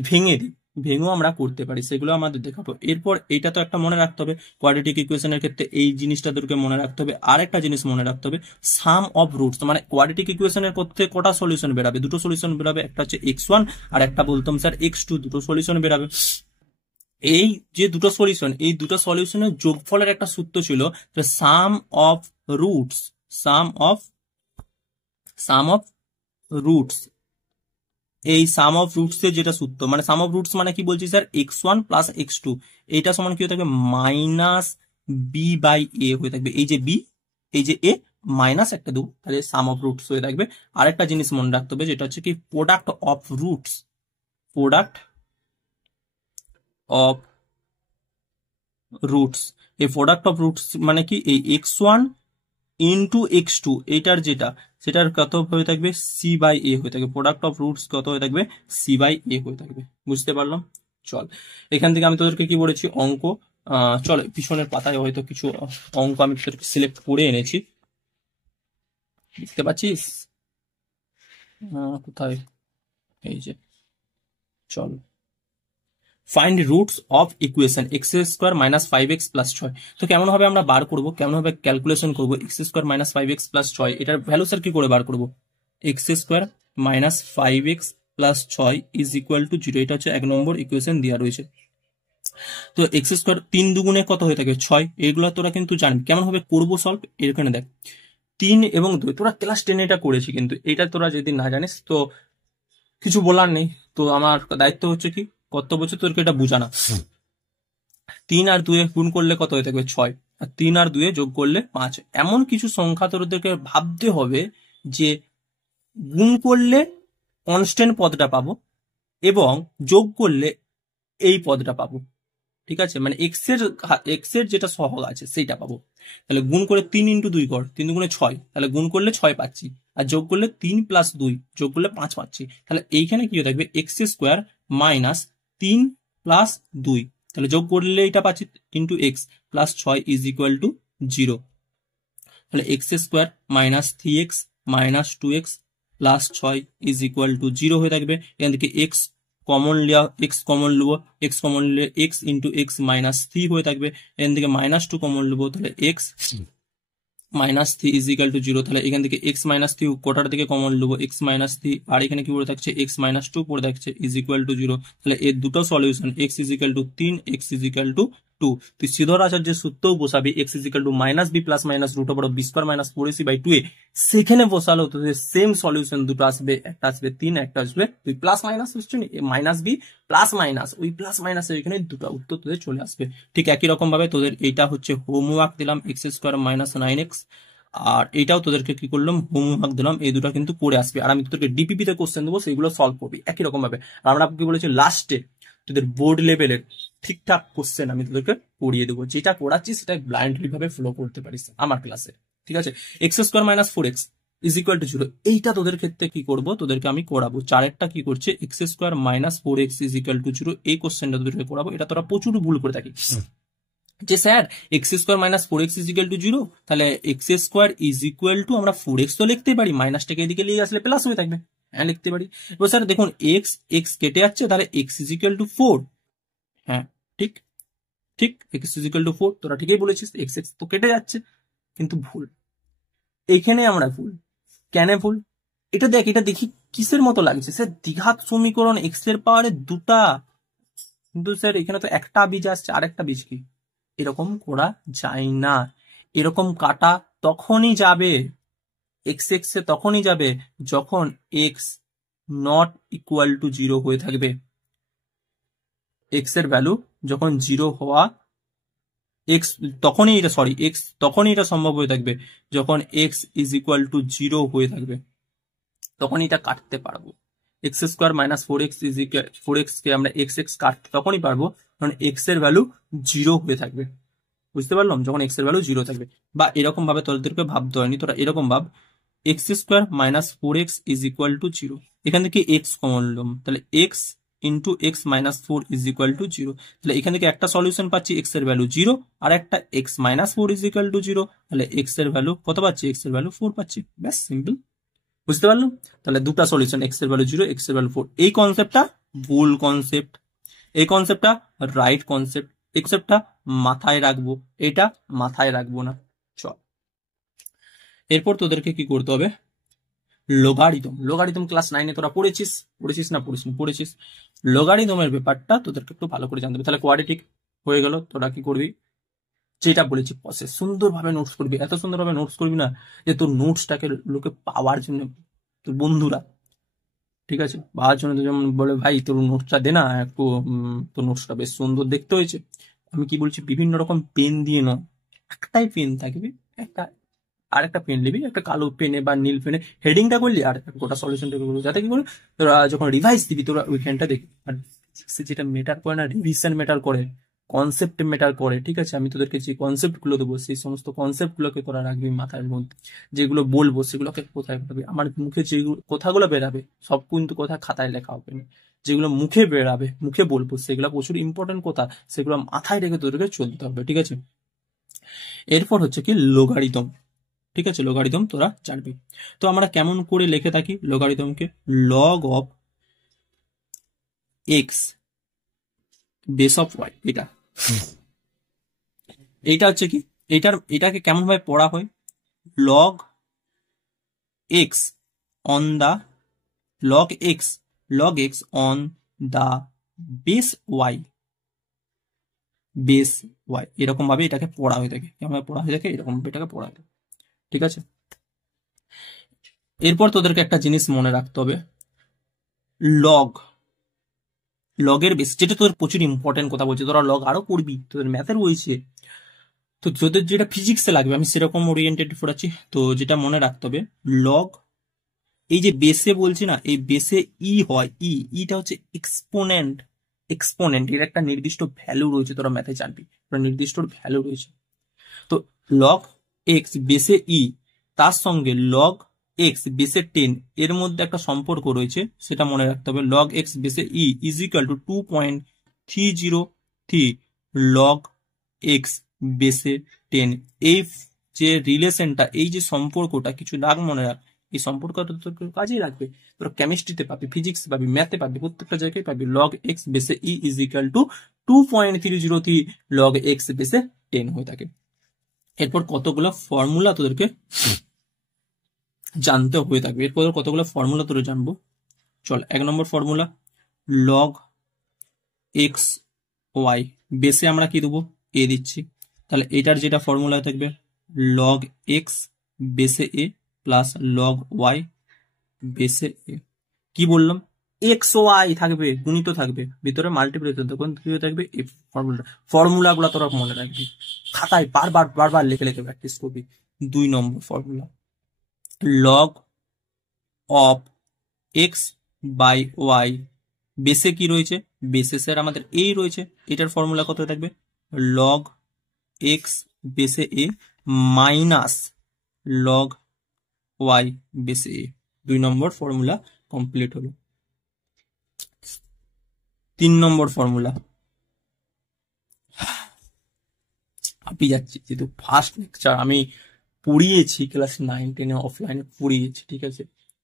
ভেঙেও আমরা করতে পারি, সেগুলো আমাদের দেখাবো। এরপর এইটা তো একটা মনে রাখতে হবে, কোয়াড্রেটিক ইকুয়েশনের ক্ষেত্রে এই জিনিসটা তোকে মনে রাখতে হবে। আর একটা জিনিস মনে রাখতে হবে, সাম অফ রুটস, মানে কোয়াড্রেটিক ইকুয়েশনের করতে কটা সলিউশন বেরাবে, দুটো সলিউশন বেরাবে, একটা হচ্ছে x1 আর একটা বলতাম স্যার x2, দুটো সলিউশন বেরাবে। এই যে দুটো সলিউশন, এই দুটো সলিউশনের যোগফলের একটা সূত্র ছিল, sum of roots, sum of roots. এই সাম অফ রুটস এর যেটা সূত্র, মানে সাম অফ রুটস মানে কি বলছি স্যার, x1 প্লাস x2, এইটা সমান কি হয়ে থাকবে মাইনাস বি বাই এ হয়ে থাকবে। এই যে বি, এই যে এ, মাইনাস একটা দেবো, তাহলে সাম অফ রুটস হয়ে থাকবে। আরেকটা জিনিস মনে রাখতে হবে, যেটা হচ্ছে কি product of roots, product of roots. এই প্রোডাক্ট অফ রুটস মানে কি, এই x1 ইন্টু x2 এইটার যেটা, সেটার কত হয়ে থাকবে সি বাই এ হয়ে থাকবে, প্রোডাক্ট অফ রুটস কত হয়ে থাকবে সি বাই এ হয়ে থাকবে। বুঝতে পারলাম? চল, এখান থেকে আমি তোদেরকে কি বলেছি, অঙ্ক। চল, পিছনের পাতায় হয়তো কিছু অঙ্ক আমি তোদেরকে সিলেক্ট করে এনেছি, দেখতে পাচ্ছিস কোথায়, এই যে। চল, find roots of equation x square minus 5x plus 6। তো কেমন ভাবে আমরা বার করবো, কেমন ভাবে ক্যালকুলেশন করবো x square minus 5x plus 6, এটার ভ্যালু স্যার কি করে বার করবো, x square minus 5x plus 6 is equal to 0, এটা হচ্ছে 1 নম্বর ইকুয়েশন দেওয়া রয়েছে। তো এক্স স্কোয়ার 3 দুগুণে কত হয়ে থাকে 6, এইগুলো তোরা কিন্তু জানবি। কেমন ভাবে করবো সলভ, এখানে দেখ 3 এবং 2, তোরা ক্লাস 10 এটা করেছি, কিন্তু এটা তোরা যদি না জানিস তো কিছু বলার নেই। তো আমার দায়িত্ব হচ্ছে কি, কর্তব্য হচ্ছে তোদেরকে এটা বুঝানো। 3 আর 2 গুণ করলে কত হয়ে থাকবে 6, আর 3 আর 2 যোগ করলে 5। এমন কিছু সংখ্যা তোদেরকে ভাবতে হবে যে গুণ করলে কনস্ট্যান্ট পদটা পাবো এবং যোগ করলে এই পদটা পাবো, ঠিক আছে, মানে এক্স এর যেটা সহগ আছে সেইটা পাবো। তাহলে গুণ করে 3 ইন্টু 2 কর, 3 দুগুণে 6, তাহলে গুণ করলে 6 পাচ্ছি, আর যোগ করলে 3 প্লাস 2 যোগ করলে 5 পাচ্ছি। তাহলে এইখানে কি হয়ে থাকবে এক্স স্কোয়ার মাইনাস 3 প্লাস 2, তাহলে যোগ করলে এটা পাচ্ছি into X plus 6 is equal to 0। তাহলে x square minus 3x minus 2x plus 6 is equal to 0 হয়ে থাকবে। এখান থেকে এক্স কমন লিয়া, এক্স কমন নেবো, এক্স কমন নিলে এক্স ইন্টু এক্স মাইনাস 3 হয়ে থাকবে। এখান থেকে মাইনাস 2 কমন নেবো, তাহলে x minus 3 is equal to 0। তাহলে এখান থেকে এক্স মাইনাস 3 কোটার থেকে কমন নেবো, এক্স মাইনাস 3, আর এখানে কি পড়ে থাকছে এক্স মাইনাস 2 পড়ে থাকছে ইজ ইকুয়াল টু 0। তাহলে এর দুটো solution, X is equal to 3, X is equal to two, তুই শ্রীধর আচার্যের সূত্রও বসাবি X is equal to minus B plus minus root over B square minus 4ac/2a, সেখানে বসালো তোদের সেম সলিউশন দুটো আসবে, একটা আসবে 3, একটা আসবে তুই plus minus minus B plus minus, ওই প্লাস মাইনাসের এখানে দুটো উত্তর তোদের চলে আসবে। ঠিক একই রকম ভাবে তোদের এইটা হচ্ছে হোমওয়ার্ক দিলাম এক্স স্কোয়ার মাইনাস 9x, আর এইটাও তোদেরকে কি করলাম হোমওয়ার্ক দিলাম, এই দুটো কিন্তু করে আসবে। আর আমি তোদেরকে ডিপিপি তে কোশ্চেন দেবো, সেইগুলো সলভ করবি একই রকম ভাবে। আর আমরা কি বলেছি লাস্টে তোদের বোর্ড লেভেলের ঠিকঠাক কোশ্চেন আমি তোদেরকে করিয়ে দেবো, যেটা করাচ্ছি সেটা ব্লাইন্ডলি ভাবে ফলো করতে পারিস আমার ক্লাসে, ঠিক আছে। X square minus 4x is equal to 0, এইটা তোদের ক্ষেত্রে কি করব তোদেরকে আমি করাবো। চারেরটা কি করছে x square minus 4x is equal to 0, এই কোশ্চেনটা তোদেরকে করাবো। এটা তোরা প্রচুর ভুল করে থাকি যে sir x square minus 4x is equal to 0, তাহলে x square is equal two আমরা 4x তো লিখতে পারি, মাইনাসটাকে এদিকে নিয়ে আসলে প্লাস হয়ে থাকবে, হ্যাঁ লিখতে পারি। এবার স্যার দেখুন এক্স এক্স কেটে যাচ্ছে, তাহলে এক্স ইজ ইকুয়াল টু 4, হ্যাঁ ঠিক ঠিক, এক্স ইজ ইকুয়াল টু 4, তোরা ঠিকই বলেছিস, এক্স এক্স তো কেটে যাচ্ছে, কিন্তু ভুল এইখানে আমরা ভুল। কেন ভুল এটা দেখ, এটা দেখি কিসের মতো লাগছে স্যার, দ্বিঘাত সমীকরণ এক্স এর পাওয়ারে দুটা, কিন্তু স্যার এখানে তো একটা বীজ আসছে আর একটা বীজ কি, এরকম করা যায় না। এরকম কাটা তখনই যাবে, এক্স এক্স এ তখনই যাবে যখন এক্স নট ইকুয়াল টু 0 হয়ে থাকবে। এক্স এর ভ্যালু যখন 0 হওয়া, এক্স তখনই এটা সরি এক্স তখনই এটা সম্ভব হয়ে থাকবে যখন এক্স ইজ ইকুয়াল টু 0 হয়ে থাকবে, তখন এটা কাটতে পারবো। X square minus 4x is equal 4x কে আমরা এক্স এক্স কাটতে তখনই পারবো যখন এক্স এর ভ্যালু 0 হয়ে থাকবে, বুঝতে পারলাম, যখন এক্স এর ভ্যালু 0 থাকবে। বা এরকম ভাবে তোদেরকে ভাবতে হয়নি, তোরা এরকম ভাব x square minus 4x is equal to 0, এখান থেকে এক্স কমন নিলাম, তাহলে x into x minus 4 is equal to 0, তাহলে এখান থেকে একটা সলিউশন পাচ্ছি এক্স এর ভ্যালু 0, আর একটা x minus 4 is equal to 0, তাহলে এক্স এর ভ্যালু কত পাচ্ছি, এক্স এর ভ্যালু 4 পাচ্ছি, ব্যাস সিম্পল, বুঝতে পারলাম। তাহলে দুটা সলিউশন এক্স এর ভ্যালু 0, এক্স এর ভ্যালু 4, এই কনসেপ্টটা ভুল কনসেপ্ট, এই কনসেপ্টটা রাইট কনসেপ্ট, এক্সেপ্টটা মাথায় রাখবো, এটা মাথায় রাখবো না। চল এরপর তোদেরকে কি করতে হবে, লোগারিদম। লোগারিদম ক্লাস 9-এ তোরা পড়েছিস না পড়েছিস। লোগারিদমের ব্যাপারটা তোদেরকে একটু ভালো করে জানতে হবে। তাহলে কোয়াড্রেটিক হয়ে গেল, তোরা কি করবি যেটা বলেছি প্রসেস সুন্দরভাবে নোটস করবি, এত সুন্দরভাবে নোটস করবি না যে তোর নোটসটাকে লোকে পাওয়ার জন্য, তোর বন্ধুরা ঠিক আছে পাওয়ার জন্য তো যেমন বলে ভাই তোর নোটসটা দে না একটু, তোর নোটসটা বেশ সুন্দর দেখতে হয়েছে। আমি কি বলছি বিভিন্ন রকম পেন দিয়ে না, একটাই পেন থাকবে, একটা আর একটা পেন নিবি, একটা কালো পেনে বা নীল পেনে হেডিংটা করলি আর গোটা সলিউশনটা করবি, যাতে কি করে তোরা যখন রিভাইজ দিবি তোরা ওইখানটা দেখবি। আর যেটা মেটার করে না, রিভিশন মেটার করে, কনসেপ্ট মেটার করে, ঠিক আছে। আমি তোদেরকে যে কনসেপ্ট গুলো দেবো সেই সমস্ত কনসেপ্ট গুলোকে তোরা রাখবি মাথার মধ্যে, যেগুলো বলবো সেগুলোকে কোথায় পাবি, আমার মুখে যে কথাগুলো বেরাবে সব কিন্তু কথা খাতায় লেখা হবে না, যেগুলো মুখে বেরাবে মুখে বলবো সেগুলো প্রচুর ইম্পর্টেন্ট কথা, সেগুলো মাথায় রেখে তোদেরকে চলতে হবে, ঠিক আছে। এরপর হচ্ছে কি লোগারিদম, ঠিক আছে, লোগারিদম তোরা জানবি। তো আমরা কেমন করে লিখে থাকি লোগারিদমকে, log of X base of Y, এইটা হচ্ছে কি, এটাকে কেমন ভাবে পড়া হয়, log X on the log X on the base Y, এরকম ভাবে এটাকে পড়া হয়ে থাকে, কেমন ভাবে পড়া হয়ে থাকে, এরকম ভাবে এটাকে পড়া হয়ে থাকে, ঠিক আছে। এরপর তোদেরকে একটা জিনিস মনে রাখতে হবে, লগের বেস, যেটা তোদের প্রচুর ইম্পর্টেন্ট কথা বলছে, তোরা লগ আরো পড়বি, তোদের ম্যাথের রয়েছে, তো তোদের যেটা ফিজিক্সে লাগবে আমি সেরকম ওরিয়েন্টেড পড়াচ্ছি। তো যেটা মনে রাখতে হবে লগ, এই যে বেসে বলছি না, এই বেসে ই হয়, ইটা হচ্ছে এক্সপোনেন্ট, এর একটা নির্দিষ্ট ভ্যালু রয়েছে, তোরা ম্যাথে জানবি, নির্দিষ্ট ভ্যালু রয়েছে। তো লগ এক্স বেসে ই তার সঙ্গে লগ এক্স বেসে 10 এর মধ্যে একটা সম্পর্ক রয়েছে, সেটা মনে রাখতে হবে। লগ এক্স বেসে E is equal to 2.303 log X বেসে 10, এই যে রিলেশনটা, এই যে সম্পর্কটা কিছু রাখ, মনে রাখ, এই সম্পর্কটা তোর কাজেই রাখবে, তোর কেমিস্ট্রিতে পাবি, ফিজিক্স পাবি, ম্যাথে পাবি, প্রত্যেকটা জায়গায় পাবি। লগ এক্স বেসে E is equal to 2.303 log X বেসে 10 হয়ে থাকে। এরপর কতগুলো ফর্মুলা তোদেরকে জানতে হয়ে থাকবে, এরপর কতগুলো ফর্মুলা তোরা জানবো। চল 1 নম্বর ফর্মুলা, লগ এক্স ওয়াই বেসে আমরা কি দেবো, এ দিচ্ছি, তাহলে এটার যেটা ফর্মুলা থাকবে লগ এক্স বেসে এ প্লাস লগ ওয়াই বেসে এ। কি বললাম, এক্স ওয়াই থাকবে, গুণিত থাকবে, ভিতরে মাল্টিপ্লিকেশন তখন কি থাকবে এই ফর্মুলা গুলা তোরা মনে রাখবি, খাতায় বারবার বারবার লিখে লিখে প্র্যাকটিস করবি। 2 নম্বর formula log of X by Y, বেসে কি রয়েছে, বেসে স্যার আমাদের এই রয়েছে, এটার ফর্মুলা কত থাকবে লগ এক্স বেসে এ মাইনাস লগ ওয়াই বেসে এ। 2 নম্বর ফর্মুলা কমপ্লিট হলো। 3 নম্বর ফর্মুলা আপনি যাচ্ছি, যেহেতু ফার্স্ট লেকচার আমি পড়িয়েছি ক্লাস 9-10 অফলাইনে পড়িয়েছি, ঠিক আছে,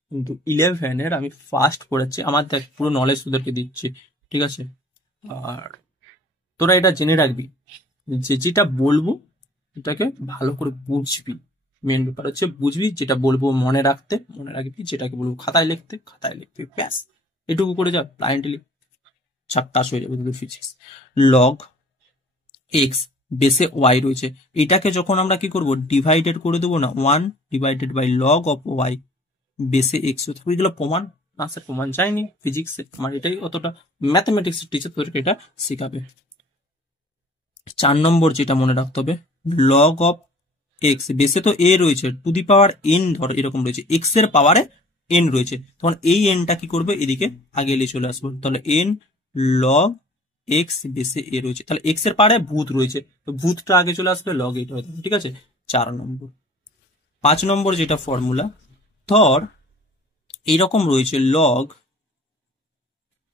কিন্তু 11-এর আমি ফার্স্ট পড়াচ্ছি, আমার দেখ পুরো নলেজ তোদেরকে দিচ্ছি, ঠিক আছে। আর তোরা এটা জেনে রাখবি যে যেটা বলবো এটাকে ভালো করে বুঝবি, মেন ব্যাপার হচ্ছে বুঝবি, যেটা বলবো মনে রাখবি, যেটাকে বলবো খাতায় লিখবি, ব্যাস এটুকু করে যা, ব্লাইন্ডলি ছাট্টাস হয়ে যাবে তোদের ফিজিক্স। লগ এক্স বেসে ওয়াই রয়েছে, এটাকে যখন আমরা কি করব ডিভাইডেড করে দেবো না, 1 divided by log of Y বেসে এক্স, এগুলো প্রমাণ না স্যার, প্রমাণ চাইনি ফিজিক্সে, আমার এটাই অতটা ম্যাথমেটিক্স টিচার তোদেরকে এটা শেখাবে। 4 নম্বর যেটা মনে রাখতে হবে লগ অফ এক্স, বেসে তো এ রয়েছে, টু দি পাওয়ার এন ধর এরকম রয়েছে, এক্স এর পাওয়ারে এন রয়েছে, তখন এই এনটা কি করবে এদিকে আগে এলে চলে আসবে, তাহলে এন লগ এক্স বেসে এ রয়েছে, তাহলে এক্স এর পাওয়ারে ভূত রয়েছে, তো ভূতটা আগে চলে আসবে, লগ এটা হয়ে যাবে, ঠিক আছে 4 নম্বর। 5 নম্বর যেটা ফর্মুলা ধর এইরকম রয়েছে log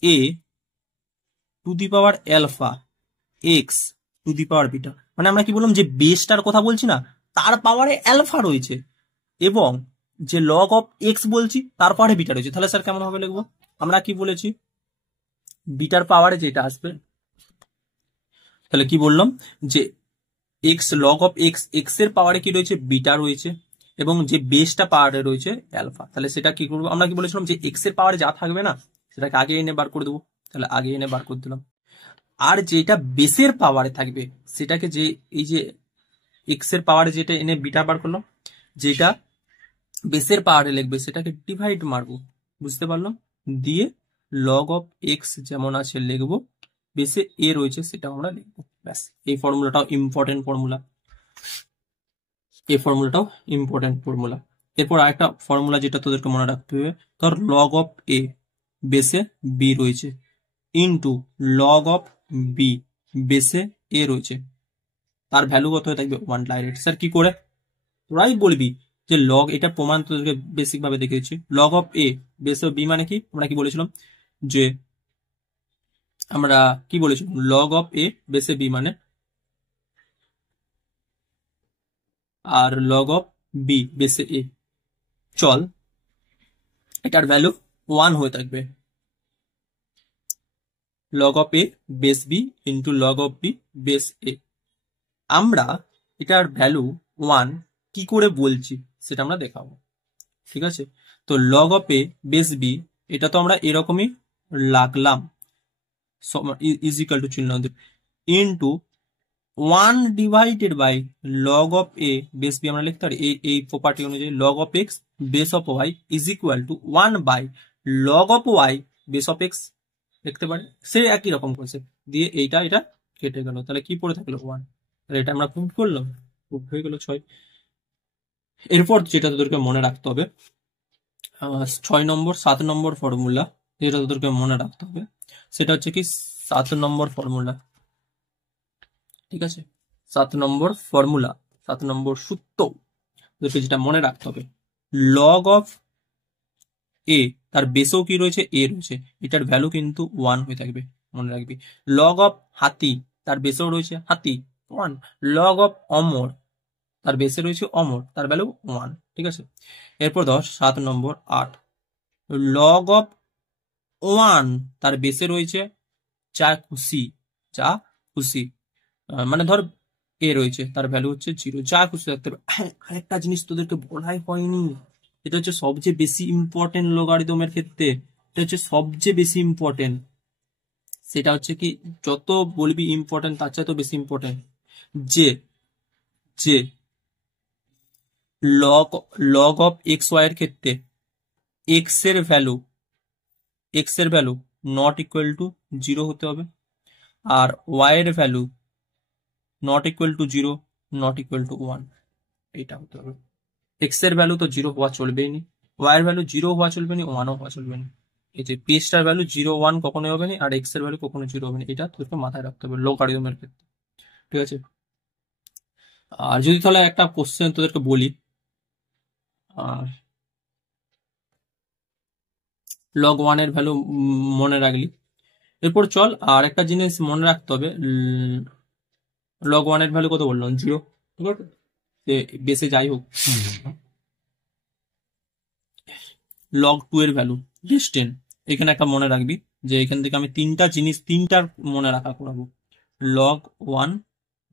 A two the power alpha x to the power beta, মানে আমরা কি বললাম যে বেসটার কথা বলছি না, তার পাওয়ারে অ্যালফা রয়েছে, এবং যে লগ অফ এক্স বলছি তার পাওয়ারে বিটা রয়েছে, তাহলে স্যার কেমন হবে লিখবো, আমরা কি বলেছি বিটার পাওয়ারে যেটা আসবে, তাহলে কি বললাম যে x log of x, x এর পাওয়ারে কি রয়েছে বিটা রয়েছে, এবং যে বেসটা পাওয়ারে রয়েছে অ্যালফা, তাহলে সেটা কি করবো, আমরা কি বলেছিলাম যে এক্স এর পাওয়ারে যা থাকবে না সেটাকে আগে এনে বার করে দেবো, তাহলে আগে এনে বার করে দিলাম, আর যেটা বেসের পাওয়ারে থাকবে সেটাকে যে এই যে এক্স এর পাওয়ারে যেটা এনে বিটা বার করলাম, যেটা বেসের পাওয়ারে লিখবে সেটাকে ডিভাইড মারবো, বুঝতে পারলাম, দিয়ে লগ অফ এক্স যেমন আছে লিখবো, বেসে এ রয়েছে সেটা আমরা লিখবো, ব্যাস এই ফর্মুলাটাও ইম্পর্টেন্ট ফর্মুলা, এই ফর্মুলাটাও ইম্পর্টেন্ট ফর্মুলা। এরপর আরেকটা ফর্মুলা যেটা তোদেরকে মনে রাখতে হবে, ধর লগ অফ এ বেসে বি রয়েছে ইন্টু লগ অফ বি বেসে এ রয়েছে, তার ভ্যালু কত হয়ে থাকবে 1 ডাইরেক্ট, স্যার কি করে, তোরাই বলবি যে লগ, এটা প্রমাণ তোদেরকে বেসিক ভাবে দেখে দিচ্ছি, লগ অফ এ বেসে বি মানে কি, আমরা কি বলেছিলাম যে আমরা কি বলেছিলাম লগ অফ এ বেসে বি মানে, আর লগ অফ বি বেসে এ, চল এটার ভ্যালু 1 হয়ে থাকবে, log of A base B into log of B base A, আমরা এটার ভ্যালু 1 কি করে বলছি সেটা আমরা দেখাবো, ঠিক আছে। তো log of A base B এটা তো আমরা এরকমই লাগলাম, ইজ ইকুয়াল টু চিহ্ন into 1 divided by log of A base B, আমরা লিখতে পারি এই প্রপার্টি অনুযায়ী log of X base of Y is equal to 1 by log of Y base of X, লিখতে পারি সে একই রকম কনসেপ্ট দিয়ে, এটা এটা কেটে গেল, তাহলে কি পড়ে থাকলো 1, তাহলে এটা আমরা প্রুভ করলাম, প্রুভ হয়ে গেল 6। এরপর যেটা তোদেরকে মনে রাখতে হবে 6 নম্বর 7 নম্বর ফর্মুলা যেটা তোদেরকে মনে রাখতে হবে, সেটা হচ্ছে কি 7 নম্বর ফর্মুলা, ঠিক আছে 7 নম্বর ফর্মুলা, 7 নম্বর সূত্র তোদেরকে যেটা মনে রাখতে হবে, লগ অফ এ তার বেসেও কি রয়েছে এ রয়েছে, এটার ভ্যালু কিন্তু 1 হয়ে থাকবে, মনে রাখবি। লগ অফ হাতি তার বেসেও রয়েছে হাতি 1, লগ অফ অমর তার বেসে রয়েছে অমর, তার ভ্যালু 1, ঠিক আছে। এরপর 7 নম্বর 8 লগ অফ 1 তার বেসে রয়েছে যা খুশি, মানে ধর এ রয়েছে তার ভ্যালু হচ্ছে 0, যা খুশি রাখতে পারবে। আরেকটা জিনিস তোদেরকে বলাই হয়নি, এটা হচ্ছে সবচেয়ে বেশি ইম্পর্টেন্ট লগারিদমের ক্ষেত্রে, এটা হচ্ছে সবচেয়ে বেশি ইম্পর্টেন্ট, সেটা হচ্ছে কি যত বলবি ইম্পর্টেন্ট তার চাইতে বেশি ইম্পর্টেন্ট, যে যে log log of X Y এর ক্ষেত্রে এক্স এর ভ্যালু নট ইকুয়াল টু 0 হতে হবে, আর ওয়াই এর value not equal to 0, not equal to 1, এইটা হতে হবে। এক্স এর ভ্যালু তো 0 হওয়া চলবেই নি, ওয়াই এর ভ্যালু 0 হওয়া চলবে নি, 1ও হওয়া চলবে নি। এই যে পেজটার ভ্যালু 0, 1 কখনোই হবে না, আর এক্স এর ভ্যালু কখনো 0 হবে না, এটা তোকে মাথায় রাখতে হবে লোগারিদমের ক্ষেত্রে, ঠিক আছে। আর যদি তাহলে একটা কোশ্চেন তোদেরকে বলি, লগ 1 এর ভ্যালু মনে রাখলি, এরপর চল আর একটা জিনিস মনে রাখতে হবে, লগ 1 এর ভ্যালু কত বললাম, 0, ঠিক আছে, বেসে যাই হোক। লগ 2 এর ভ্যালু বেস 10, এখানে একটা মনে রাখবি যে এখান থেকে আমি তিনটার মনে রাখা করাবো। লগ 1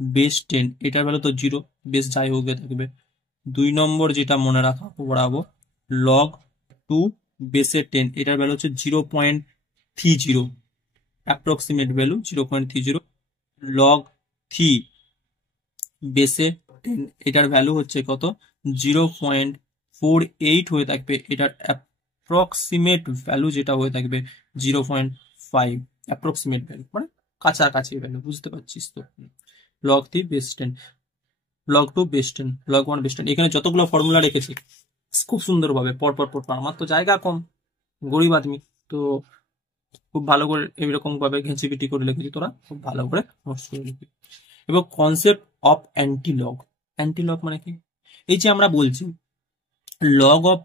বেস 10, এটার ভ্যালু তো 0, বেস যাই হোক থাকবে। 2 নম্বর যেটা মনে রাখা করাবো, লগ 2 বেসে 10, এটার ভ্যালু হচ্ছে 0.30, অ্যাপ্রক্সিমেট ভ্যালু 0.30। লগ 3 বেসে 10, এটার ভ্যালু হচ্ছে কত, 0.48 হয়ে থাকবে, এটার অ্যাপ্রক্সিমেট ভ্যালু যেটা হয়ে থাকবে 0.5, অ্যাপ্রক্সিমেট ভ্যালু মানে কাছাকাছি ভ্যালু, বুঝতে পারছিস তো। Log 3 base 10, log 2 base 10, log 1 base 10, এখানে যতগুলো ফর্মুলা রেখেছি খুব সুন্দরভাবে পর পর পর পর, আমার তো জায়গা কম, গরিব আদমি, তো খুব ভালো করে এরকম ভাবে ঘেঁচিপিটি করে লিখেছি, তোরা খুব ভালো করে নোটস করে লিখবি। এবং কনসেপ্ট অফ অ্যান্টিলগ, অ্যান্টিলগ মানে কি, এই যে আমরা বলছি log of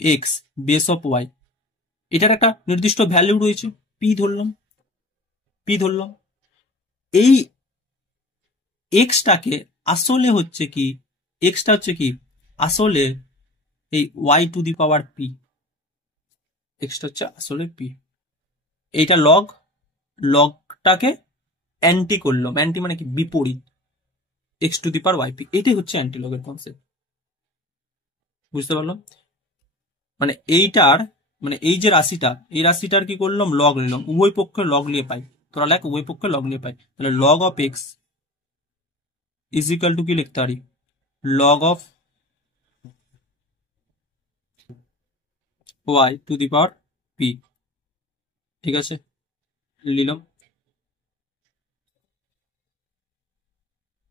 X base of Y, এটার একটা নির্দিষ্ট ভ্যালু রয়েছে, পি ধরলাম, এই এক্সটাকে আসলে হচ্ছে কি, এক্সটা হচ্ছে কি আসলে এই Y to the power P, এক্সটা হচ্ছে আসলে পি, এইটা লগটাকে অ্যান্টি করলাম, অ্যান্টি মানে কি বিপরীত, X to the power Y P, এটাই হচ্ছে অ্যান্টিলগের কনসেপ্ট, বুঝতে পারলাম। মানে এইটার মানে এই যে রাশিটা, এই রাশিটার কি করলাম, লগ নিলাম, উভয় পক্ষে লগ নিয়ে পাই, তোরা লেখ উভয় পক্ষে লগ নিয়ে পাই, তাহলে log of X is equal to কি লিখতে পারি, log of Y to the power P, ঠিক আছে, নিলাম।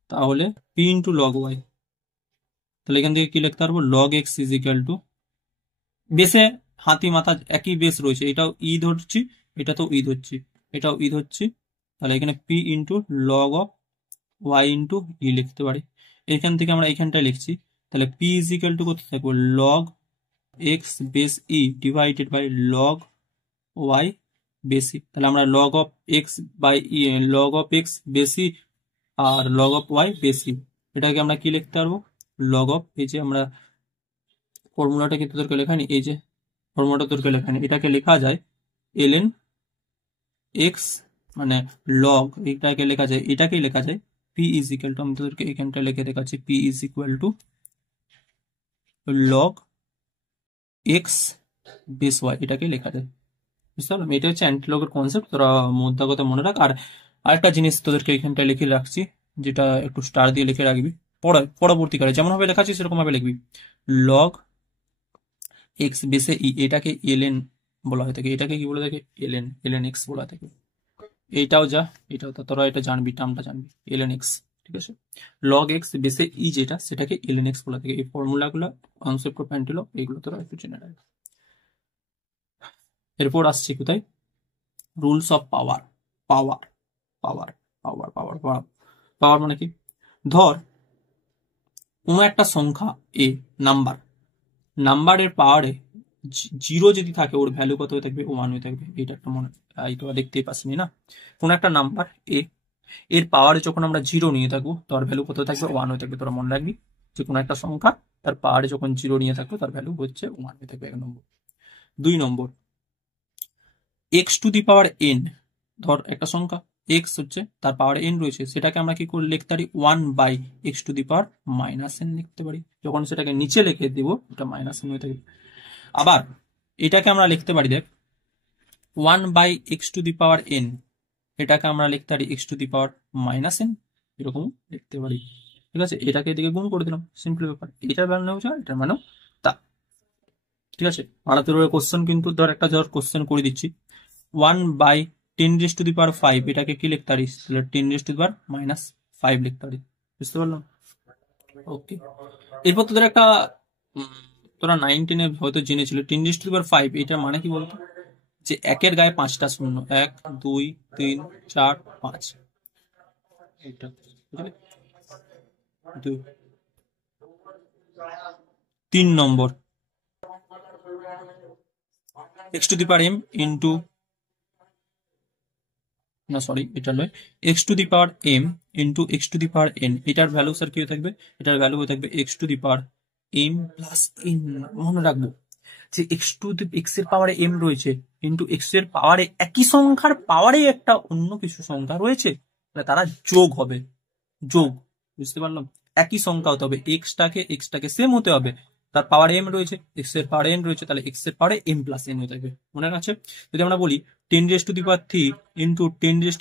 তাহলে পি ইন্টু লগ ওয়াই, তাহলে এখান থেকে কি লিখতে পারবো, log x is equal two, বেসে হাতি মাথা একই বেস রয়েছে, এটাও ই ধরছি, এটাতেও ই ধরছি, এটাও ই ধরছি, তাহলে এখানে P into log of Y into E লিখতে পারি। এখান থেকে আমরা এখানটা লিখছি, তাহলে পি ইজ ইকুয়াল টু কত থাকবো, log X base E divided by log Y base E, তাহলে আমরা log of X by E, log of X base E আর log of Y base E, এটাকে আমরা কি লিখতে পারবো, লগ অফ, এই যে আমরা ফর্মুলাটা কিন্তু তোদেরকে লেখানি, এই যে ফর্মুলাটা তোদেরকে লেখানি, এটাকে লেখা যায় ln এক্স মানে লগ, এটাকে লেখা যায়, এটাকেই লেখা যায় পি ইজ ইকুয়াল টু, আমি তোদেরকে এখানটা লিখে দেখাচ্ছি, P is equal to log X base Y, এটাকে লেখা যায়, বুঝতে পারলাম। এটা হচ্ছে অ্যান্টিলগের কনসেপ্ট, তোরা মোদ্দা কথা মনে রাখ। আর আরেকটা জিনিস তোদেরকে এখানটা লিখে রাখছি, যেটা একটু স্টার দিয়ে লিখে রাখবি, পরবর্তীকালে যেমন ভাবে লেখাচ্ছি সেরকম ভাবে লিখবি, লগ এক্স বেসে ই, এটাকে এলএন বলা হয়ে থাকে, এটাকে কি বলে থাকে, এলএন এক্স বলা থাকে, এইটাও যা এটাও তা, তোরা এটা জানবি, টার্মটা জানবি, এলএন এক্স, ঠিক আছে। লগ এক্স বেসে ই যেটা, সেটাকে এলএন এক্স বলা থাকে, এই ফর্মুলাগুলো কনসেপ্ট অফ অ্যান্টিলগ এগুলো তোরা একটু জেনে রাখবি। এরপর আসছি কোথায়, রুলস অফ পাওয়ার, পাওয়ার পাওয়ার পাওয়ার পাওয়ার পাওয়ার পাওয়ার মানে কি, ধর কোনো একটা সংখ্যা এ, নাম্বারের পাওয়ারে 0 যদি থাকে, ওর ভ্যালু কত হয়ে থাকবে, 1 হয়ে থাকবে, এটা একটা মনে, এই তো দেখতেই পাসনি না, কোন একটা নাম্বার এ, এর পাওয়ারে যখন আমরা 0 নিয়ে থাকবো, তার ভ্যালু কত থাকবে, 1 হয়ে থাকবে, তোরা মনে রাখবি যে কোনো একটা সংখ্যা তার পাওয়ারে যখন 0 নিয়ে থাকবো, তার ভ্যালু হচ্ছে 1 হয়ে থাকবে, 1 নম্বর। 2 নম্বর, X to the power N, ধর একটা সংখ্যা এক্স হচ্ছে তার পাওয়ারে এন রয়েছে, সেটাকে আমরা কি করে লিখতে পারি, 1 by X to the power minus N লিখতে পারি, যখন সেটাকে নিচে লিখে দিব এটা মাইনাস এন হয়ে থাকবে। আবার এটাকে আমরা লিখতে পারি, দেখ 1 by X to the power N, এটাকে আমরা লিখতে পারি X to the power minus N, এরকম লিখতে পারি। ঠিক আছে, এটাকে এদিকে গুণ করে দিলাম, সিম্পল ব্যাপার। এটার মানে হচ্ছে এটার মানেও তা। ঠিক আছে, আমরা তোর কোশ্চেন কিন্তু ধর একটা কোশ্চেন করে দিচ্ছি, 1/10⁵ এটাকে কি লিখতে পারিস, তাহলে 10⁻⁻5 লিখতে পারি। বুঝতে পারলাম? ওকে, এরপর তোদের একটা তোরা 9-10-এ হয়তো জেনেছিল 10⁵5 এটার মানে কি বলতো, যে একের গায়ে 5টা শূন্য, 1 2 3 4 5, এটা বুঝলি? 3 নম্বর x⁻m ইন্টু, না সরি এটা নয়, x⁻m ইন্টু x⁻n, এটার ভ্যালু স্যার কি হয়ে থাকবে, এটার ভ্যালু হয়ে থাকবে x⁻m প্লাস n। মনে রাখবো যে x এর পাওয়ারে m রয়েছে, কিন্তু x এর পাওয়ারে একই সংখ্যার পাওয়ারে একটা অন্য কিছু সংখ্যা রয়েছে, তাহলে তারা যোগ হবে, যোগ। বুঝতে পারলাম? একই সংখ্যা হতে হবে, x টাকে সেম হতে হবে, তার পাওয়ার m রয়েছে, x এর পাওয়ার n রয়েছে, তাহলে x এর পাওয়ারে m প্লাস n হয়ে থাকবে। মনে আছে? যদি আমরা বলি 10⁻³ ইন্টু 10⁻⁴,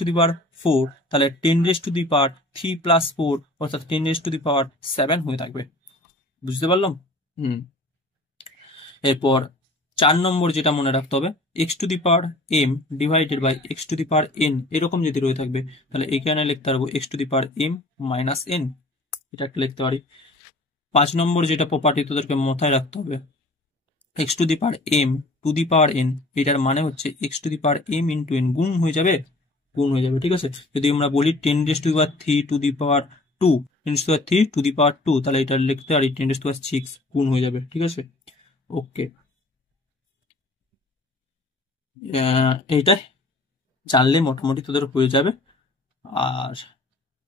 তাহলে 10⁻³ প্লাস 4 অর্থাৎ 10⁻7 হয়ে থাকবে। বুঝতে পারলাম? এরপর 4 নম্বর যেটা মনে রাখতে হবে, x⁻m ডিভাইডেড বাই x⁻n এরকম যদি রয়ে থাকবে, তাহলে এখানে লিখতে পারবো x⁻m মাইনাস n, এটা লিখতে পারি। 5 নম্বর যেটা প্রপার্টি তোদেরকে মাথায় রাখতে হবে, x⁻m two the power n, এটার মানে হচ্ছে x⁻m ইন্টু n, গুণ হয়ে যাবে, গুণ হয়ে যাবে। ঠিক আছে, যদি আমরা বলি 10⁻³ two the power 2, 10⁻³ two the পাওয়ার 2, তাহলে এটা লিখতে পারি 10⁻6 গুণ হয়ে যাবে। ঠিক আছে, ওকে, এইটাই জানলে মোটামুটি তোদের হয়ে যাবে। আর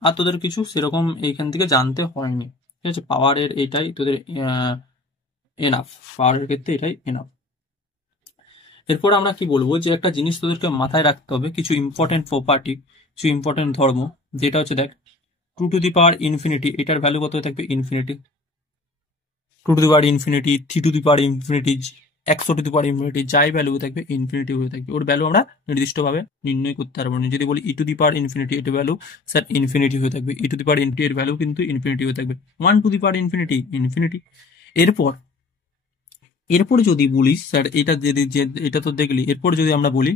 আর তোদের কিছু সেরকম এইখান থেকে জানতে হয়নি। ঠিক আছে, পাওয়ারের এটাই তোদের এনাফ, পাওয়ারের ক্ষেত্রে এটাই এনাফ। এরপর আমরা কি বলবো, যে একটা জিনিস তোদেরকে মাথায় রাখতে হবে, কিছু ইম্পর্টেন্ট প্রপার্টি, কিছু ইম্পর্টেন্ট ধর্ম, যেটা হচ্ছে দেখ 2 টু দি পাওয়ার ইনফিনিটি, এটার ভ্যালু কত হয়ে থাকবে, infinity. 2 two the power infinity, 3 two the power infinity, 100 two the power infinity, যাই ভ্যালু হয়ে থাকবে ইনফিনিটি হয়ে থাকবে, ওর ভ্যালু আমরা নির্দিষ্টভাবে নির্ণয় করতে পারবো না। যদি বলি ই টু দি পাওয়ার ইনফিনিটি, এটার ভ্যালু স্যার ইনফিনিটি হয়ে থাকবে, ই টু দি পাওয়ার ইনফিনিটি এর ভ্যালু কিন্তু ইনফিনিটি হয়ে থাকবে, 1 to the power infinity infinity. এরপর এরপরে যদি বলি স্যার এটা এটা তো দেখলি, এরপর যদি আমরা বলি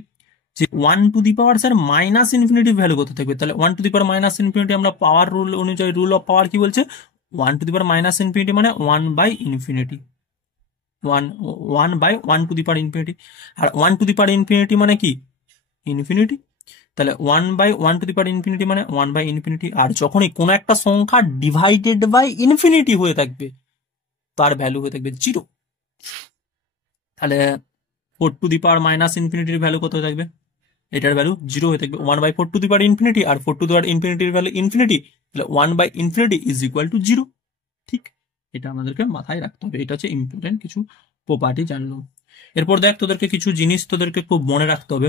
যে 1 to the power sir minus infinity value কত থাকবে, তাহলে 1 to the power minus infinity আমরা পাওয়ার রুল অনুযায়ী, রুল অফ পাওয়ার কি বলছে, 1 to the power minus infinity মানে 1/ইনফিনিটি, 1 টু দি পাওয়ার ইনফিনিটি। আর 1 টু দি পাওয়ার ইনফিনিটি মানে কি, ইনফিনিটি। তাহলে 1/1 টু দি পাওয়ার ইনফিনিটি মানে 1/ইনফিনিটি। আর যখনই কোনো একটা সংখ্যা ডিভাইডেড বাই ইনফিনিটি হয়ে থাকবে, তার ভ্যালু হয়ে থাকবে 0। তাহলে 4 টু দি পাওয়ার মাইনাস ইনফিনিটির ভ্যালু কত হয়ে থাকবে, এটার ভ্যালু 0 হয়ে থাকবে, 1/4 টু দি পাওয়ার ইনফিনিটি, আর 4 টু দি পাওয়ার ইনফিনিটির ভ্যালু ইনফিনিটি, তাহলে 1/ইনফিনিটি ইজ ইকুয়াল টু 0। ঠিক, এটা আমাদেরকে মাথায় রাখতে হবে, এটা হচ্ছে ইম্পর্টেন্ট কিছু প্রপার্টি জানলো। এরপর দেখ তোদেরকে কিছু জিনিস তোদেরকে খুব মনে রাখতে হবে,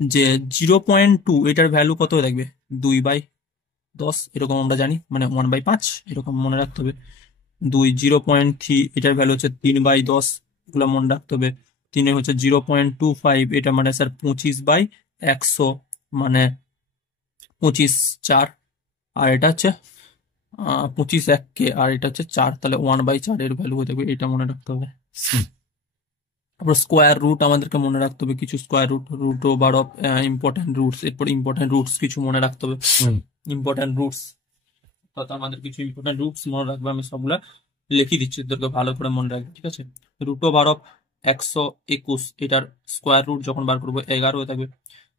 যে 0.2 এটার ভ্যালু কত হয়ে থাকবে, 2/10 এরকম আমরা জানি, মানে 1/5 এরকম মনে রাখতে হবে। 0.3 এটার ভ্যালু হচ্ছে 3/10, এগুলো মনে রাখতে হবে। 3 হচ্ছে 0.25, এটা মানে স্যার 25/100, মানে 25/4, আর এটা হচ্ছে 25/1 আর এটা হচ্ছে 4, তাহলে 1/4 এর ভ্যালু হয়ে থাকবে, এটা মনে রাখতে হবে। তারপর স্কোয়ার রুট আমাদেরকে মনে রাখতে হবে, কিছু square root, root over of important roots, এরপর ইম্পর্টেন্ট রুটস কিছু মনে রাখতে হবে, ইম্পর্টেন্ট রুটস, অর্থাৎ আমাদের কিছু ইম্পর্টেন্ট রুটস মনে রাখবে, আমি সবগুলা লিখে দিচ্ছি, তোদেরকে ভালো করে মনে রাখবে। ঠিক আছে, রুট ওভার অফ 121 এটার স্কোয়ার রুট যখন বার করবো 11 হয়ে থাকবে।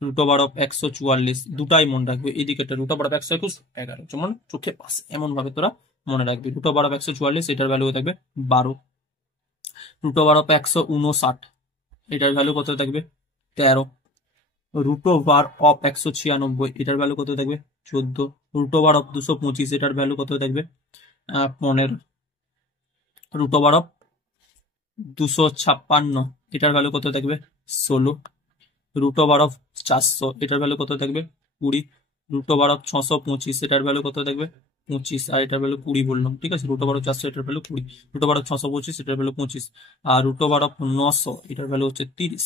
রুট ওভার অফ 144 দুটাই মনে রাখবে, এদিকে একটা রুট ওভার অফ 121 11, যেমন চোখে পাশে এমন ভাবে তোরা মনে রাখবি। রুট ওভার অফ 144 এটার ভ্যালু হয়ে থাকবে 12। রুট ওভার অফ 159 এটার ভ্যালু কত থাকবে, 13। রুট ওভার অফ 196 এটার ভ্যালু কত থাকবে, 14। রুট ওভার অফ 225 এটার ভ্যালু কত থাকবে, 15। রুট ওভার অফ 256 এটার ভ্যালু কত থাকবে, 16। রুট ওভার অফ 400 এটার ভ্যালু কত থাকবে, 20। রুট ওভার অফ 625 এটার ভ্যালু কত থাকবে, 25, আর এটার ভ্যালু 20 বললাম। ঠিক আছে, রুট ওভার অফ 400 এটার ভ্যালু 20, রুট ওভার অফ 625 এটার ভ্যালু 25, আর রুট ওভার অফ 900 এটার ভ্যালু হচ্ছে 30।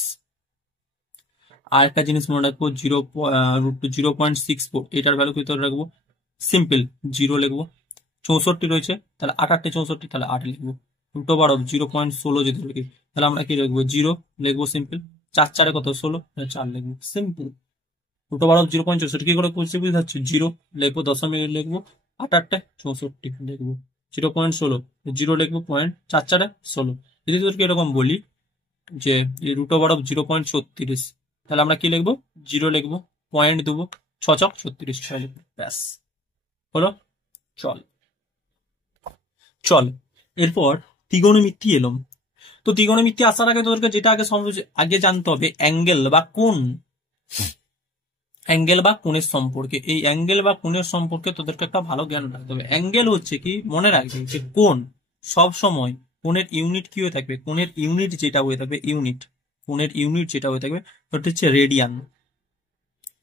আর একটা জিনিস মনে রাখবো, 0.64 এটার ভ্যালু কি ধরে রাখবো, সিম্পল 0 লিখবো। 64 রয়েছে, তাহলে 8 64, তাহলে 8 লিখবো। রুট ওভার অফ 0.16 যদি লিখি, তাহলে আমরা কি লিখবো, 0 লিখবো সিম্পল। 4 4 কত, 16, 4 লিখবো সিম্পল। রুট ওভার অফ 0.64 কি করে করছি বুঝতে পারছি, 0 লিখবো, দশমিক লিখবো, 8 8 64 লিখবো, 0.16, 0 লিখবো, পয়েন্ট 4 4 16। যদি তোদেরকে এরকম বলি যে রুট ওভার অফ 0.36, তাহলে আমরা কি লিখবো, 0 লিখবো, পয়েন্ট দেবো, 6 6 36 6 লিখবো, ব্যাস হলো। চল চল এরপর ত্রিগোণমিতি এলাম। তো ত্রিগোণমিতি আসার আগে তোদেরকে যেটা আগে জানতে হবে, অ্যাঙ্গেল বা কোণ, অ্যাঙ্গেল বা কোণের সম্পর্কে। এই অ্যাঙ্গেল বা কোণের সম্পর্কে তোদেরকে একটা ভালো জ্ঞান রাখতে হবে। অ্যাঙ্গেল হচ্ছে কি, মনে রাখবে যে কোণ সব সময়, কোণের ইউনিট কি হয়ে থাকবে, কোণের ইউনিট যেটা হয়ে থাকবে, কোণের ইউনিট যেটা হয়ে থাকবে ওটা হচ্ছে রেডিয়ান।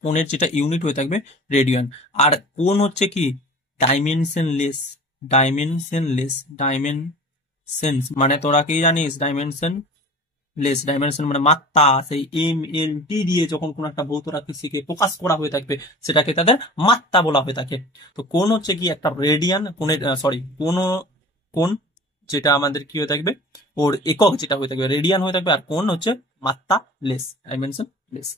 কোণের যেটা ইউনিট হয়ে থাকবে রেডিয়ান। আর কোণ হচ্ছে কি, ডাইমেনশনলেস। ডাইমেনশনস মানে তোরা কি জানিস, ডাইমেনশন মানে মাত্রা। সেই MLT দিয়ে যখন কোন একটা ভৌত রাশিকে প্রকাশ করা হয়ে থাকবে সেটাকে তাদের মাত্রা বলা হয়ে থাকে। তো কোণ হচ্ছে কি একটা রেডিয়ান, কোণ যেটা আমাদের কি হয়ে থাকবে, ওর একক যেটা হয়ে থাকবে রেডিয়ান হয়ে থাকবে, আর কোণ হচ্ছে মাত্রা লেস, ডাইমেনশন লেস।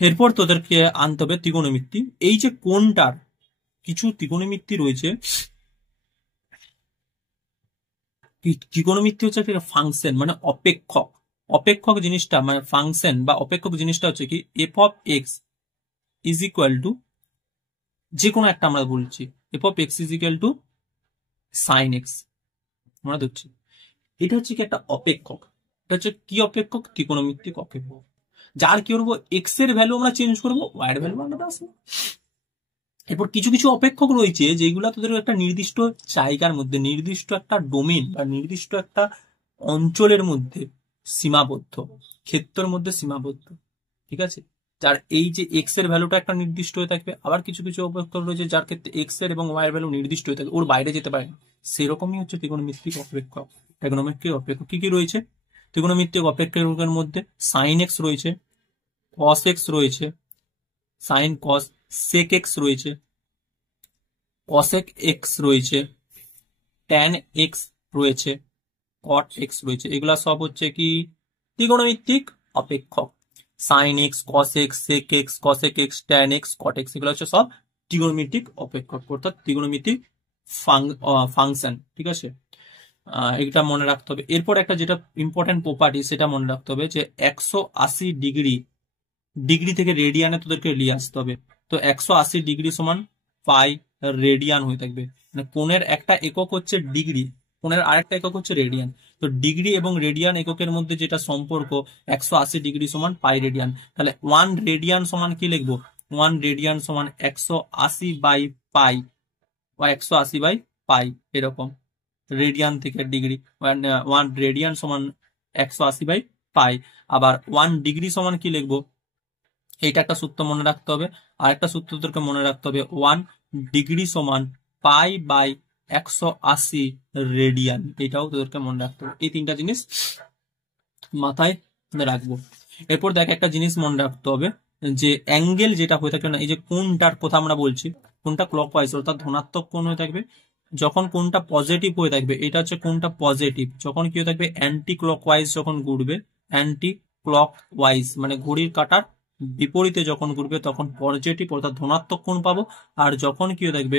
এরপর তোদেরকে আনতে হবে ত্রিগোণমিতি। এই যে কোণটার কিছু ত্রিগোণমিতি রয়েছে, ত্রিগোণমিতি হচ্ছে একটা ফাংশন মানে অপেক্ষক। অপেক্ষক জিনিসটা মানে ফাংশন বা অপেক্ষক জিনিসটা হচ্ছে কি, F of X is equal to, যে কোনো একটা আমরা বলছি, F of X is equal to sine X, আমরা ধরছি। এটা হচ্ছে কি একটা অপেক্ষক। এটা হচ্ছে কি অপেক্ষক, ত্রিগোণমিতিক অপেক্ষক। যার কি করবো, এক্স এর ভ্যালু আমরা চেঞ্জ করবো, ওয়াই এর ভ্যালু আমরা আসবো। এরপর কিছু কিছু অপেক্ষক রয়েছে যেগুলো তোদের একটা নির্দিষ্ট জায়গার মধ্যে, নির্দিষ্ট একটা ডোমেন বা নির্দিষ্ট একটা অঞ্চলের মধ্যে সীমাবদ্ধ, ক্ষেত্রের মধ্যে সীমাবদ্ধ, ঠিক আছে। যার এই যে এক্স এর ভ্যালুটা একটা নির্দিষ্ট হয়ে থাকবে, আবার কিছু কিছু অপেক্ষক রয়েছে যার ক্ষেত্রে এক্স এর এবং ওয়াই এর ভ্যালু নির্দিষ্ট হয়ে থাকে, ওর বাইরে যেতে পারে। সেরকমই হচ্ছে ত্রিগোণমিতিক অপেক্ষক। ত্রিগোণমিতিক অপেক্ষক কি কি রয়েছে, ত্রিগোণমিতিক অপেক্ষকের মধ্যে সাইন এক্স রয়েছে, কস এক্স রয়েছে, সাইন কস সেক এক্স রয়েছে, কসেক এক্স রয়েছে, ট্যান এক্স রয়েছে, কট এক্স রয়েছে। এগুলা সব হচ্ছে কি ত্রিগোণমিতিক অপেক্ষক। Sine X, cos X, sec X, cosec X, tan X, cot X, এগুলো হচ্ছে সব ত্রিগোণমিতিক অপেক্ষক, অর্থাৎ ত্রিগোণমিতিক ফাংশন, ঠিক আছে। এটা মনে রাখতে হবে। এরপর একটা যেটা ইম্পর্টেন্ট প্রপার্টি সেটা মনে রাখতে হবে, যে 180 ডিগ্রি থেকে রেডিয়ানে তোদেরকে নিয়ে আসতে হবে। তো 180 ডিগ্রি সমান পাই রেডিয়ান হয়ে থাকবে। মানে কোণের একটা একক হচ্ছে ডিগ্রি, কোণের আরেকটা একক হচ্ছে রেডিয়ান। তো ডিগ্রি এবং রেডিয়ান এককের মধ্যে যেটা সম্পর্ক, 180 ডিগ্রি সমান পাই রেডিয়ান। তাহলে 1 রেডিয়ান সমান কি লিখবো, 1 রেডিয়ান সমান 180 বাই পাই, বা 180 বাই পাই, এরকম। রেডিয়ান থেকে ডিগ্রি, 1 রেডিয়ান সমান 180 বাই পাই। আবার 1 ডিগ্রি সমান কি লিখবো, এইটা একটা সূত্র মনে রাখতে হবে। আর একটা সূত্র তোকে মনে রাখতে হবে, 1 ডিগ্রি সমান পাই বাই 180 রেডিয়ান, এটাও তোদেরকে মনে রাখতে হবে। এই তিনটা জিনিস মাথায় রাখবো। এরপর দেখ একটা জিনিস মনে রাখতে হবে, যে অ্যাঙ্গেল যেটা হয়ে থাকে না, এই যে কোণটার কথা আমরা বলছি, কোণটা ক্লকওয়াইজ অর্থাৎ ধনাত্মক কোণ হয়ে থাকবে। যখন কোণটা পজিটিভ হয়ে থাকবে, এটা হচ্ছে কোণটা পজিটিভ। যখন কি হয়ে থাকবে, অ্যান্টি ক্লকওয়াইজ যখন ঘুরবে, অ্যান্টি ক্লকওয়াইজ মানে ঘড়ির কাঁটার বিপরীতে যখন ঘুরবে তখন পজিটিভ অর্থাৎ ধনাত্মক কোণ পাবো। আর যখন কি হয়ে থাকবে,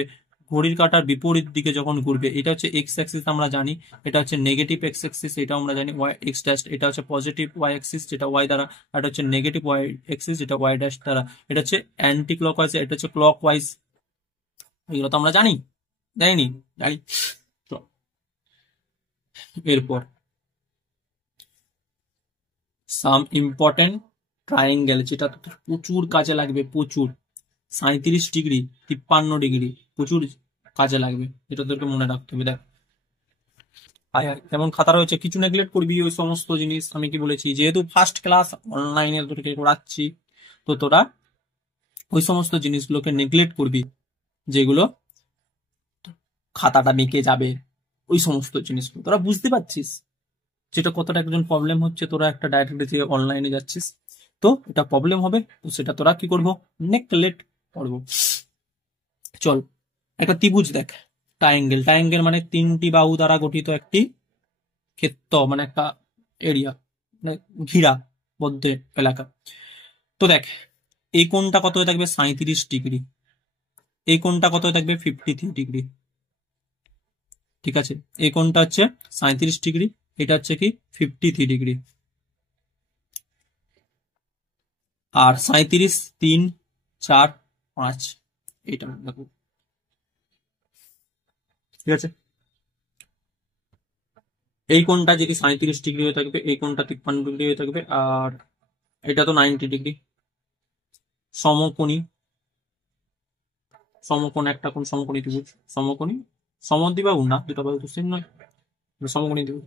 ঘড়ির কাঁটার বিপরীত দিকে যখন ঘুরবে, এটা হচ্ছে এক্স অ্যাক্সিস আমরা জানি, এটা হচ্ছে নেগেটিভ এক্স অ্যাক্সিস, এটা আমরা জানি ওয়াই এক্স ড্যাশ, এটা হচ্ছে পজিটিভ ওয়াই অ্যাক্সিস যেটা ওয়াই দ্বারা, আর এটা হচ্ছে নেগেটিভ ওয়াই অ্যাক্সিস যেটা ওয়াই ড্যাশ দ্বারা। এটা হচ্ছে অ্যান্টি ক্লকওয়াইজ, এটা হচ্ছে ক্লকওয়াইজ। এগুলো তো আমরা জানি, জানি। তো এরপর সাম ইম্পর্টেন্ট ট্রায়াঙ্গেল, যেটা প্রচুর কাজে লাগবে, প্রচুর। 37 ডিগ্রি, 53 ডিগ্রি, প্রচুর কাজে লাগবে, এটা তোকে মনে রাখতে হবে। দেখ যেমন খাতা রয়েছে, কিছু নেগলেক্ট করবি ওই সমস্ত জিনিস। আমি কি বলেছি, যেহেতু ফার্স্ট ক্লাস অনলাইনে তোদেরকে করাচ্ছি, তো তোরা ওই সমস্ত জিনিসগুলোকে নেগলেক্ট করবি, যেগুলো খাতাটা বেঁকে যাবে, ওই সমস্ত জিনিসগুলো তোরা বুঝতে পারছিস যেটা কতটা একজন প্রবলেম হচ্ছে, তোরা একটা ডাইরেক্ট দিয়ে অনলাইনে যাচ্ছিস। তো এটা প্রবলেম হবে, তো সেটা তোরা কি করবো, নেগলেক্ট করবো। চল একটা ত্রিভুজ দেখ, ট্রায়াঙ্গেল। ট্রায়াঙ্গেল মানে তিনটি বাহু দ্বারা গঠিত একটি ক্ষেত্র, মানে একটা এরিয়া, মানে ঘিরা বদ্ধ এলাকা। তো দেখ, এই কোণটা কত হয়ে থাকবে 37°, এই কোণটা কত হয়ে থাকবে 53°, ঠিক আছে। এই কোণটা হচ্ছে 37°, এটা হচ্ছে কি 53°, আর 37, 3, 4, 5 এটা দেখো, ঠিক আছে। এই কোণটা যদি 37° হয়ে থাকবে, এই কোণটা 53° হয়ে থাকবে, আর এটা তো 90°। সমকোণী, সমকোণ একটা কোণ, সমকোণী ত্রিভুজ, সমকোণী সমদ্বিবাহু না, দুটা বাহু তো সেম নয়, সমকোণী ত্রিভুজ।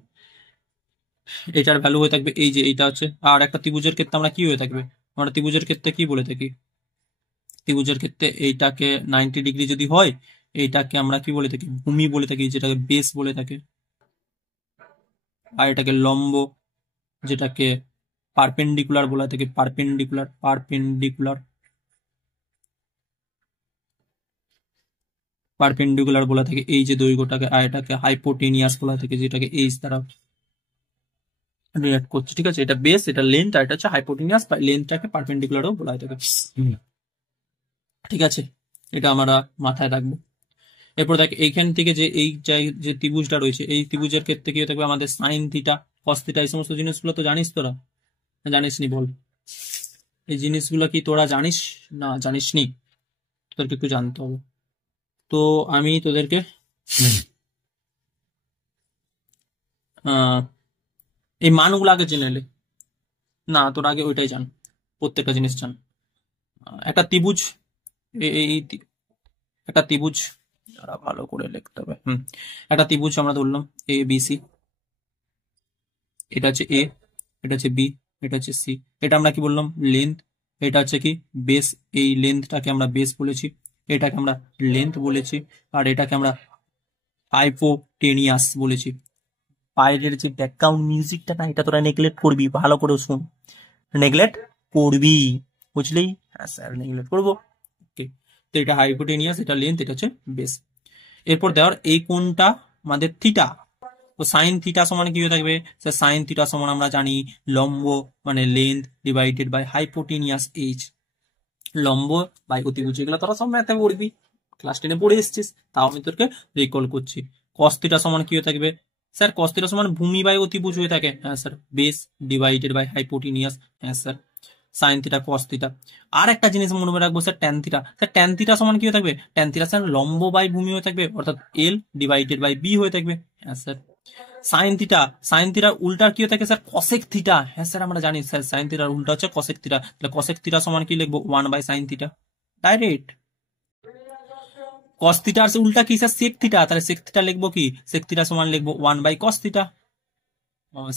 এটার ভ্যালু হয়ে থাকবে এই যে এইটা হচ্ছে। আর একটা ত্রিভুজের ক্ষেত্রে আমরা কি হয়ে থাকবে, আমরা ত্রিভুজের ক্ষেত্রে কি বলে থাকি, ত্রিভুজের ক্ষেত্রে এইটাকে 90° যদি হয়, এইটাকে আমরা কি বলে থাকি, ভূমি বলে থাকি, যেটাকে বেস বলে থাকে। আর এটাকে লম্ব, যেটাকে পারপেন্ডিকুলার বলা থাকে, পারপেন্ডিকুলার, পারপেন্ডিকুলার, পারপেন্ডিকুলার বলা থাকে এই যে দৈর্ঘ্যটাকে। আর এটাকে হাইপোটেনিয়াস বলা থাকে, যেটাকে এইচ দ্বারা রিয়াক্ট করছে, ঠিক আছে। এটা বেস, এটা লেন্থ, আর এটা হচ্ছে হাইপোটেনিয়াস, লেন্থটাকে পারপেন্ডিকুলারও বলা হয়ে থাকে, ঠিক আছে। এটা আমরা মাথায় রাখবো। এরপর দেখ, এইখান থেকে যে এই যে ত্রিভুজটা রয়েছে, এই ত্রিভুজের ক্ষেত্রে কি হয়ে থাকবে আমাদের সাইন থিটা, কস থিটা, এই সমস্ত জিনিসগুলো তো জানিস তোরা, জানিস নি বল? এই জিনিসগুলো কি তোরা জানিস না জানিস নি? তোদেরকে একটু জানতে হবে। তো আমি তোদেরকে এই মানগুলো আগে জেনে নে। না, তোরা আগে ওইটাই জান, প্রত্যেকটা জিনিস জান। একটা ত্রিভুজ, একটা ত্রিভুজ, ভালো করে লিখতে হবে। একটা ত্রিভুজ আমরা ধরলাম এ বি সি, এটা হচ্ছে এ, এটা হচ্ছে বি, এটা হচ্ছে সি। এটা আমরা কি বললাম, লেন্থ। এটা হচ্ছে কি বেস, এই লেন্থটাকে আমরা বেস বলেছি, এটাকে আমরা লেন্থ বলেছি, আর এটাকে আমরা হাইপোটেনিয়াস বলেছি। বাইরের যে ব্যাকগ্রাউন্ড মিউজিকটা না, এটা তোরা নেগলেক্ট করবি, ভালো করে শুন, নেগলেক্ট করবি, বুঝলি? হ্যাঁ স্যার, নেগলেক্ট করবো। ওকে, তো এটা হাইপোটেনিয়াস, এটা লেন্থ, এটা হচ্ছে বেস। এরপর দেওয়ার এই কোণটা আমাদের থিটা, তো সাইন থিটা সমান কি হয়ে থাকবে, সাইন থিটা সমান আমরা জানি লম্ব মানে length divided by hypotenuse H, লম্ব বাই অতিভুজ। এগুলো তোরা সব ম্যাথে পড়বি, ক্লাস 10 পড়ে এসেছিস, তাও আমি তোকে রিকল করছি। কস থিটা সমান কি হয়ে থাকবে, স্যার কস থিটা সমান ভূমি বাই অতিভুজ হয়ে থাকে, হ্যাঁ sir, base divided by hypotenuse, হ্যাঁ sir, sine theta cos theta. আর একটা জিনিস মনে রাখবো sir, tan theta. Sir tan theta সমান কি হয়ে থাকবে, ট্যান থিটা স্যার লম্ব বাই ভূমি হয়ে থাকবে, অর্থাৎ এল ডিভাইডেড বাই বি হয়ে থাকবে, হ্যাঁ স্যার। সাইন থিটা, সাইন থিটার উল্টা কি হয়ে থাকে স্যার, কসেক থিটা, হ্যাঁ স্যার আমরা জানি স্যার, সাইন থিটার উল্টা হচ্ছে কসেক থিটা, তাহলে কসেক থিটা সমান কি লিখবো, 1/sin থিটা, ডাইরেক্ট। কস থিটার উল্টা কি স্যার, সেক থিটা, তাহলে সেক থিটা লিখবো কি, সেক থিটা সমান লিখবো 1/cos theta,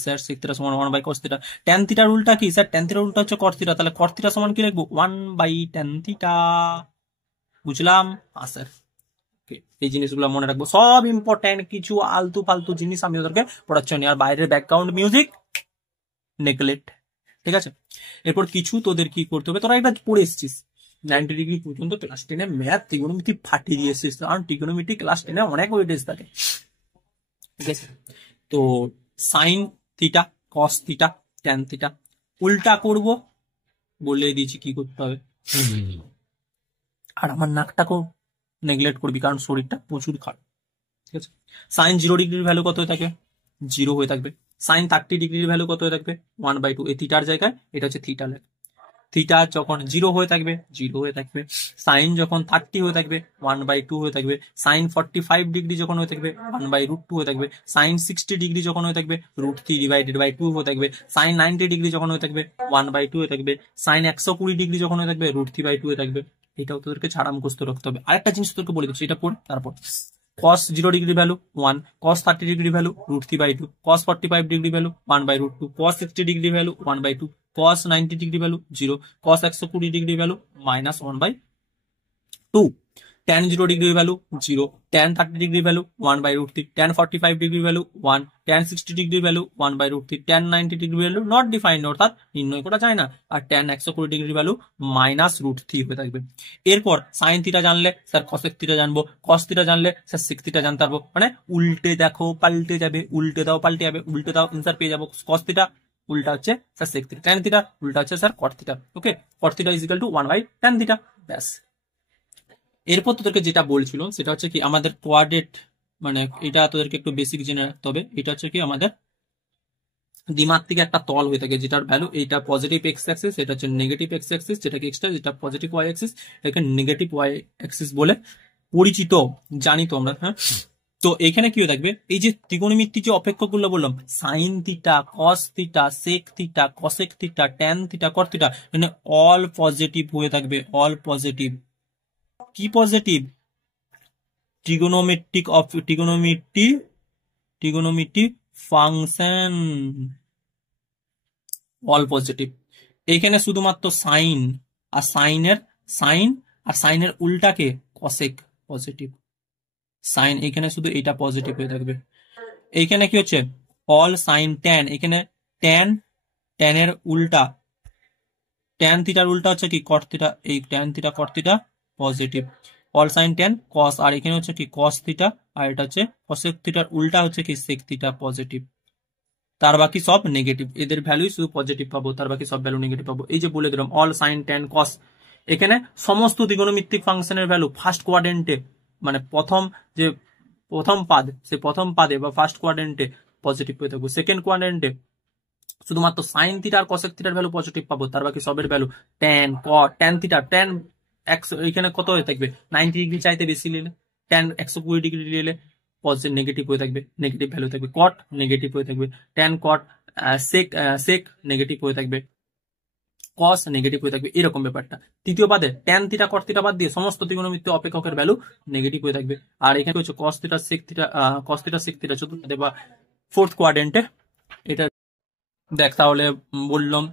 sir sec theta সমান 1/cos থিটা। ট্যান থিটার উল্টা কি স্যার, ট্যান থিটার উল্টা হচ্ছে কট থিটা, তাহলে কট থিটা সমান কি লিখবো, 1/tan থিটা, বুঝলাম? স্যার এই জিনিসগুলো মনে রাখবো, সব ইম্পর্টেন্ট, কিছু আলতু ফালতু জিনিস আমি ওদেরকে পড়াচ্ছি না, আর বাইরের ব্যাকগ্রাউন্ড মিউজিক নেগলেক্ট, ঠিক আছে। এরপর কিছু তোদের কি করতে হবে, তোরা এটা পড়ে এসেছিস 90° পর্যন্ত, ক্লাস 10 ম্যাথ ত্রিগোনোমিতি ফাটিয়ে দিয়ে এসেছিস, কারণ ত্রিগোনোমিতি ক্লাস 10 অনেক ওয়েটেজ থাকে, ঠিক আছে। তো sign theta, cos theta, tan theta উল্টা করব, বলে দিয়েছি কি করতে হবে। আর আমার নাকটাকেও নেগলেক্ট করবি, কারণ শরীরটা প্রচুর খারাপ, ঠিক আছে। সাইন 0° ভ্যালু কত হয়ে থাকে, 0 হয়ে থাকবে। সাইন 30° ভ্যালু কত হয়ে থাকবে, 1/2। এই থিটার জায়গায় এটা হচ্ছে থিটা লেখ। থিটা যখন 0 হয়ে থাকবে 0 হয়ে থাকবে, সাইন যখন 30 হয়ে থাকবে 1/2 হয়ে থাকবে, সাইন 45° যখন হয়ে থাকবে 1/√2 হয়ে থাকবে, সাইন 60° যখন হয়ে থাকবে √3 ডিভাইডেড বাই 2 হয়ে থাকবে, সাইন 90° যখন হয়ে থাকবে 1/2 হয়ে থাকবে, সাইন 120° যখন হয়ে থাকবে √3/2 হয়ে থাকবে। এটাও তোদেরকে ছাড়া মুখস্থ রাখতে হবে। আরেকটা জিনিস তোদেরকে বলে দিচ্ছি, এটা পড় তারপর। cos 0° value 1, cos 30° value √3/2, cos 45° value 1/√2, cos 60° value 1/2, cos 90° value 0, cos 120° value -1/2। tan 0 degree value 0, tan 30 degree value 1/√3, tan 45 degree value 1, tan 60 degree value 1/√3, tan 90 degree value not defined অর্থাৎ নির্ণয় করা যায় না, আর tan 120 ডিগ্রি ভ্যালু -√3 হয়ে থাকবে। এরপর sine theta জানলে sir cosec theta জানবো, কস থিটা জানলে স্যার সেক থিটা জানতে পারবো, মানে উল্টে দেখো পাল্টে যাবে, উল্টে দাও পাল্টে যাবে, উল্টে দাও অ্যান্সার পেয়ে যাবো। কস থিটা উল্টা হচ্ছে sir sec theta, tan theta উল্টা হচ্ছে sir cot theta. Okay, cot theta is equal to 1/tan theta, ব্যাস। এরপর তোদেরকে যেটা বলছিল সেটা হচ্ছে কি আমাদের কোয়াড্রেট, মানে এটা তোদেরকে একটু বেসিক জেনে রাখতে হবে। এটা হচ্ছে কি আমাদের দ্বিমাত্রিক একটা তল হয়ে থাকে, যেটার ভ্যালু এইটা পজিটিভ এক্স অ্যাক্সিস, এটা হচ্ছে নেগেটিভ এক্স অ্যাক্সিস, যেটাকে এক্সট্রা, যেটা পজিটিভ ওয়াই অ্যাক্সিস, এটাকে নেগেটিভ ওয়াই অ্যাক্সিস বলে পরিচিত, জানি তো আমরা। হ্যাঁ, তো এখানে কি হয়ে থাকবে, এই যে ত্রিকোণমিতির যে অপেক্ষকগুলো বললাম, sine theta, cos theta, sec theta, cosec theta, tan theta, cot theta, মানে অল পজিটিভ হয়ে থাকবে, অল পজিটিভ। কি positive? Trigonometric function, all positive. এইখানে শুধুমাত্র সাইন আর সাইনের উল্টাকে কসেক পজিটিভ, সাইন এখানে শুধু এটা পজিটিভ হয়ে থাকবে। এইখানে কি হচ্ছে অল সাইন ট্যান, এখানে ট্যান এর উল্টা, ট্যান থিটার উল্টা হচ্ছে কি কট থিটা, এই tan theta cot theta positive, all sine tan cos, আর এখানে হচ্ছে কি কস থিটা, আর এটা হচ্ছে কসেক থিটার উল্টা হচ্ছে কি সেক থিটা পজিটিভ, তার বাকি সব নেগেটিভ। এদের ভ্যালু শুধু পজিটিভ পাবো, তার বাকি সব ভ্যালু নেগেটিভ পাবো। এই যে বলে দিলাম অল সাইন ট্যান কস, এখানে সমস্ত ত্রিকোণমিতিক ফাংশনের ভ্যালু ফার্স্ট কোয়াড্রেন্টে, মানে প্রথম পাদ, সেই প্রথম পাদে বা ফার্স্ট কোয়াড্রেন্টে পজিটিভ হয়ে থাকবে। সেকেন্ড কোয়াড্রেন্টে শুধুমাত্র সাইন থিটা আর কসেক থিটার ভ্যালু পজিটিভ পাবো, তার বাকি সবের ভ্যালু ট্যান কট, ট্যান থিটা ট্যান এখানে কত হয়ে থাকবে 90 ডিগ্রি চাইতে বেশি নিলে, ট্যান 120 ডিগ্রি নিলে পজিটিভ নেগেটিভ হয়ে থাকবে, নেগেটিভ ভ্যালু থাকবে, কট নেগেটিভ হয়ে থাকবে, ট্যান কট সেক নেগেটিভ হয়ে থাকবে, কস নেগেটিভ হয়ে থাকবে, এরকম ব্যাপারটা। তৃতীয় পাদে ট্যান থিটা কট থিটা বাদ দিয়ে সমস্ত ত্রিকোণমিতিক অপেক্ষকের ভ্যালু নেগেটিভ হয়ে থাকবে। আর এখানে হচ্ছে কস থিটা সেক থিটা চতুর্থ পাদে বা ফোর্থ কোয়াড্রেন্টে। এটা দেখ তাহলে বললাম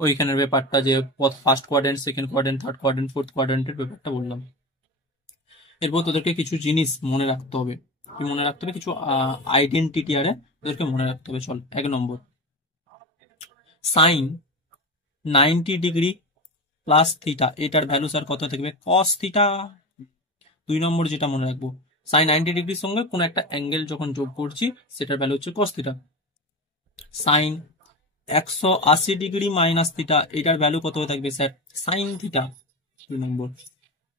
ওইখানের ব্যাপারটা, যে first quadrant, second quadrant, third quadrant, fourth কোয়াড্রেন্টের ব্যাপারটা বললাম। এরপর তোদেরকে কিছু জিনিস মনে রাখতে হবে, কি মনে রাখতে হবে, কিছু আইডেন্টিটি আরে তোদেরকে মনে রাখতে হবে। চল, 1 নম্বর, সাইন 90 ডিগ্রি প্লাস থিটা, এটার ভ্যালু স্যার কত থাকবে কস থিটা। 2 নম্বর যেটা মনে রাখবো, সাইন 90 ডিগ্রির সঙ্গে কোন একটা অ্যাঙ্গেল যখন যোগ করছি সেটার ভ্যালু হচ্ছে cos theta. Sine 180 degree minus theta, এটার ভ্যালু কত হয়ে থাকবে sir sine theta. 2 number.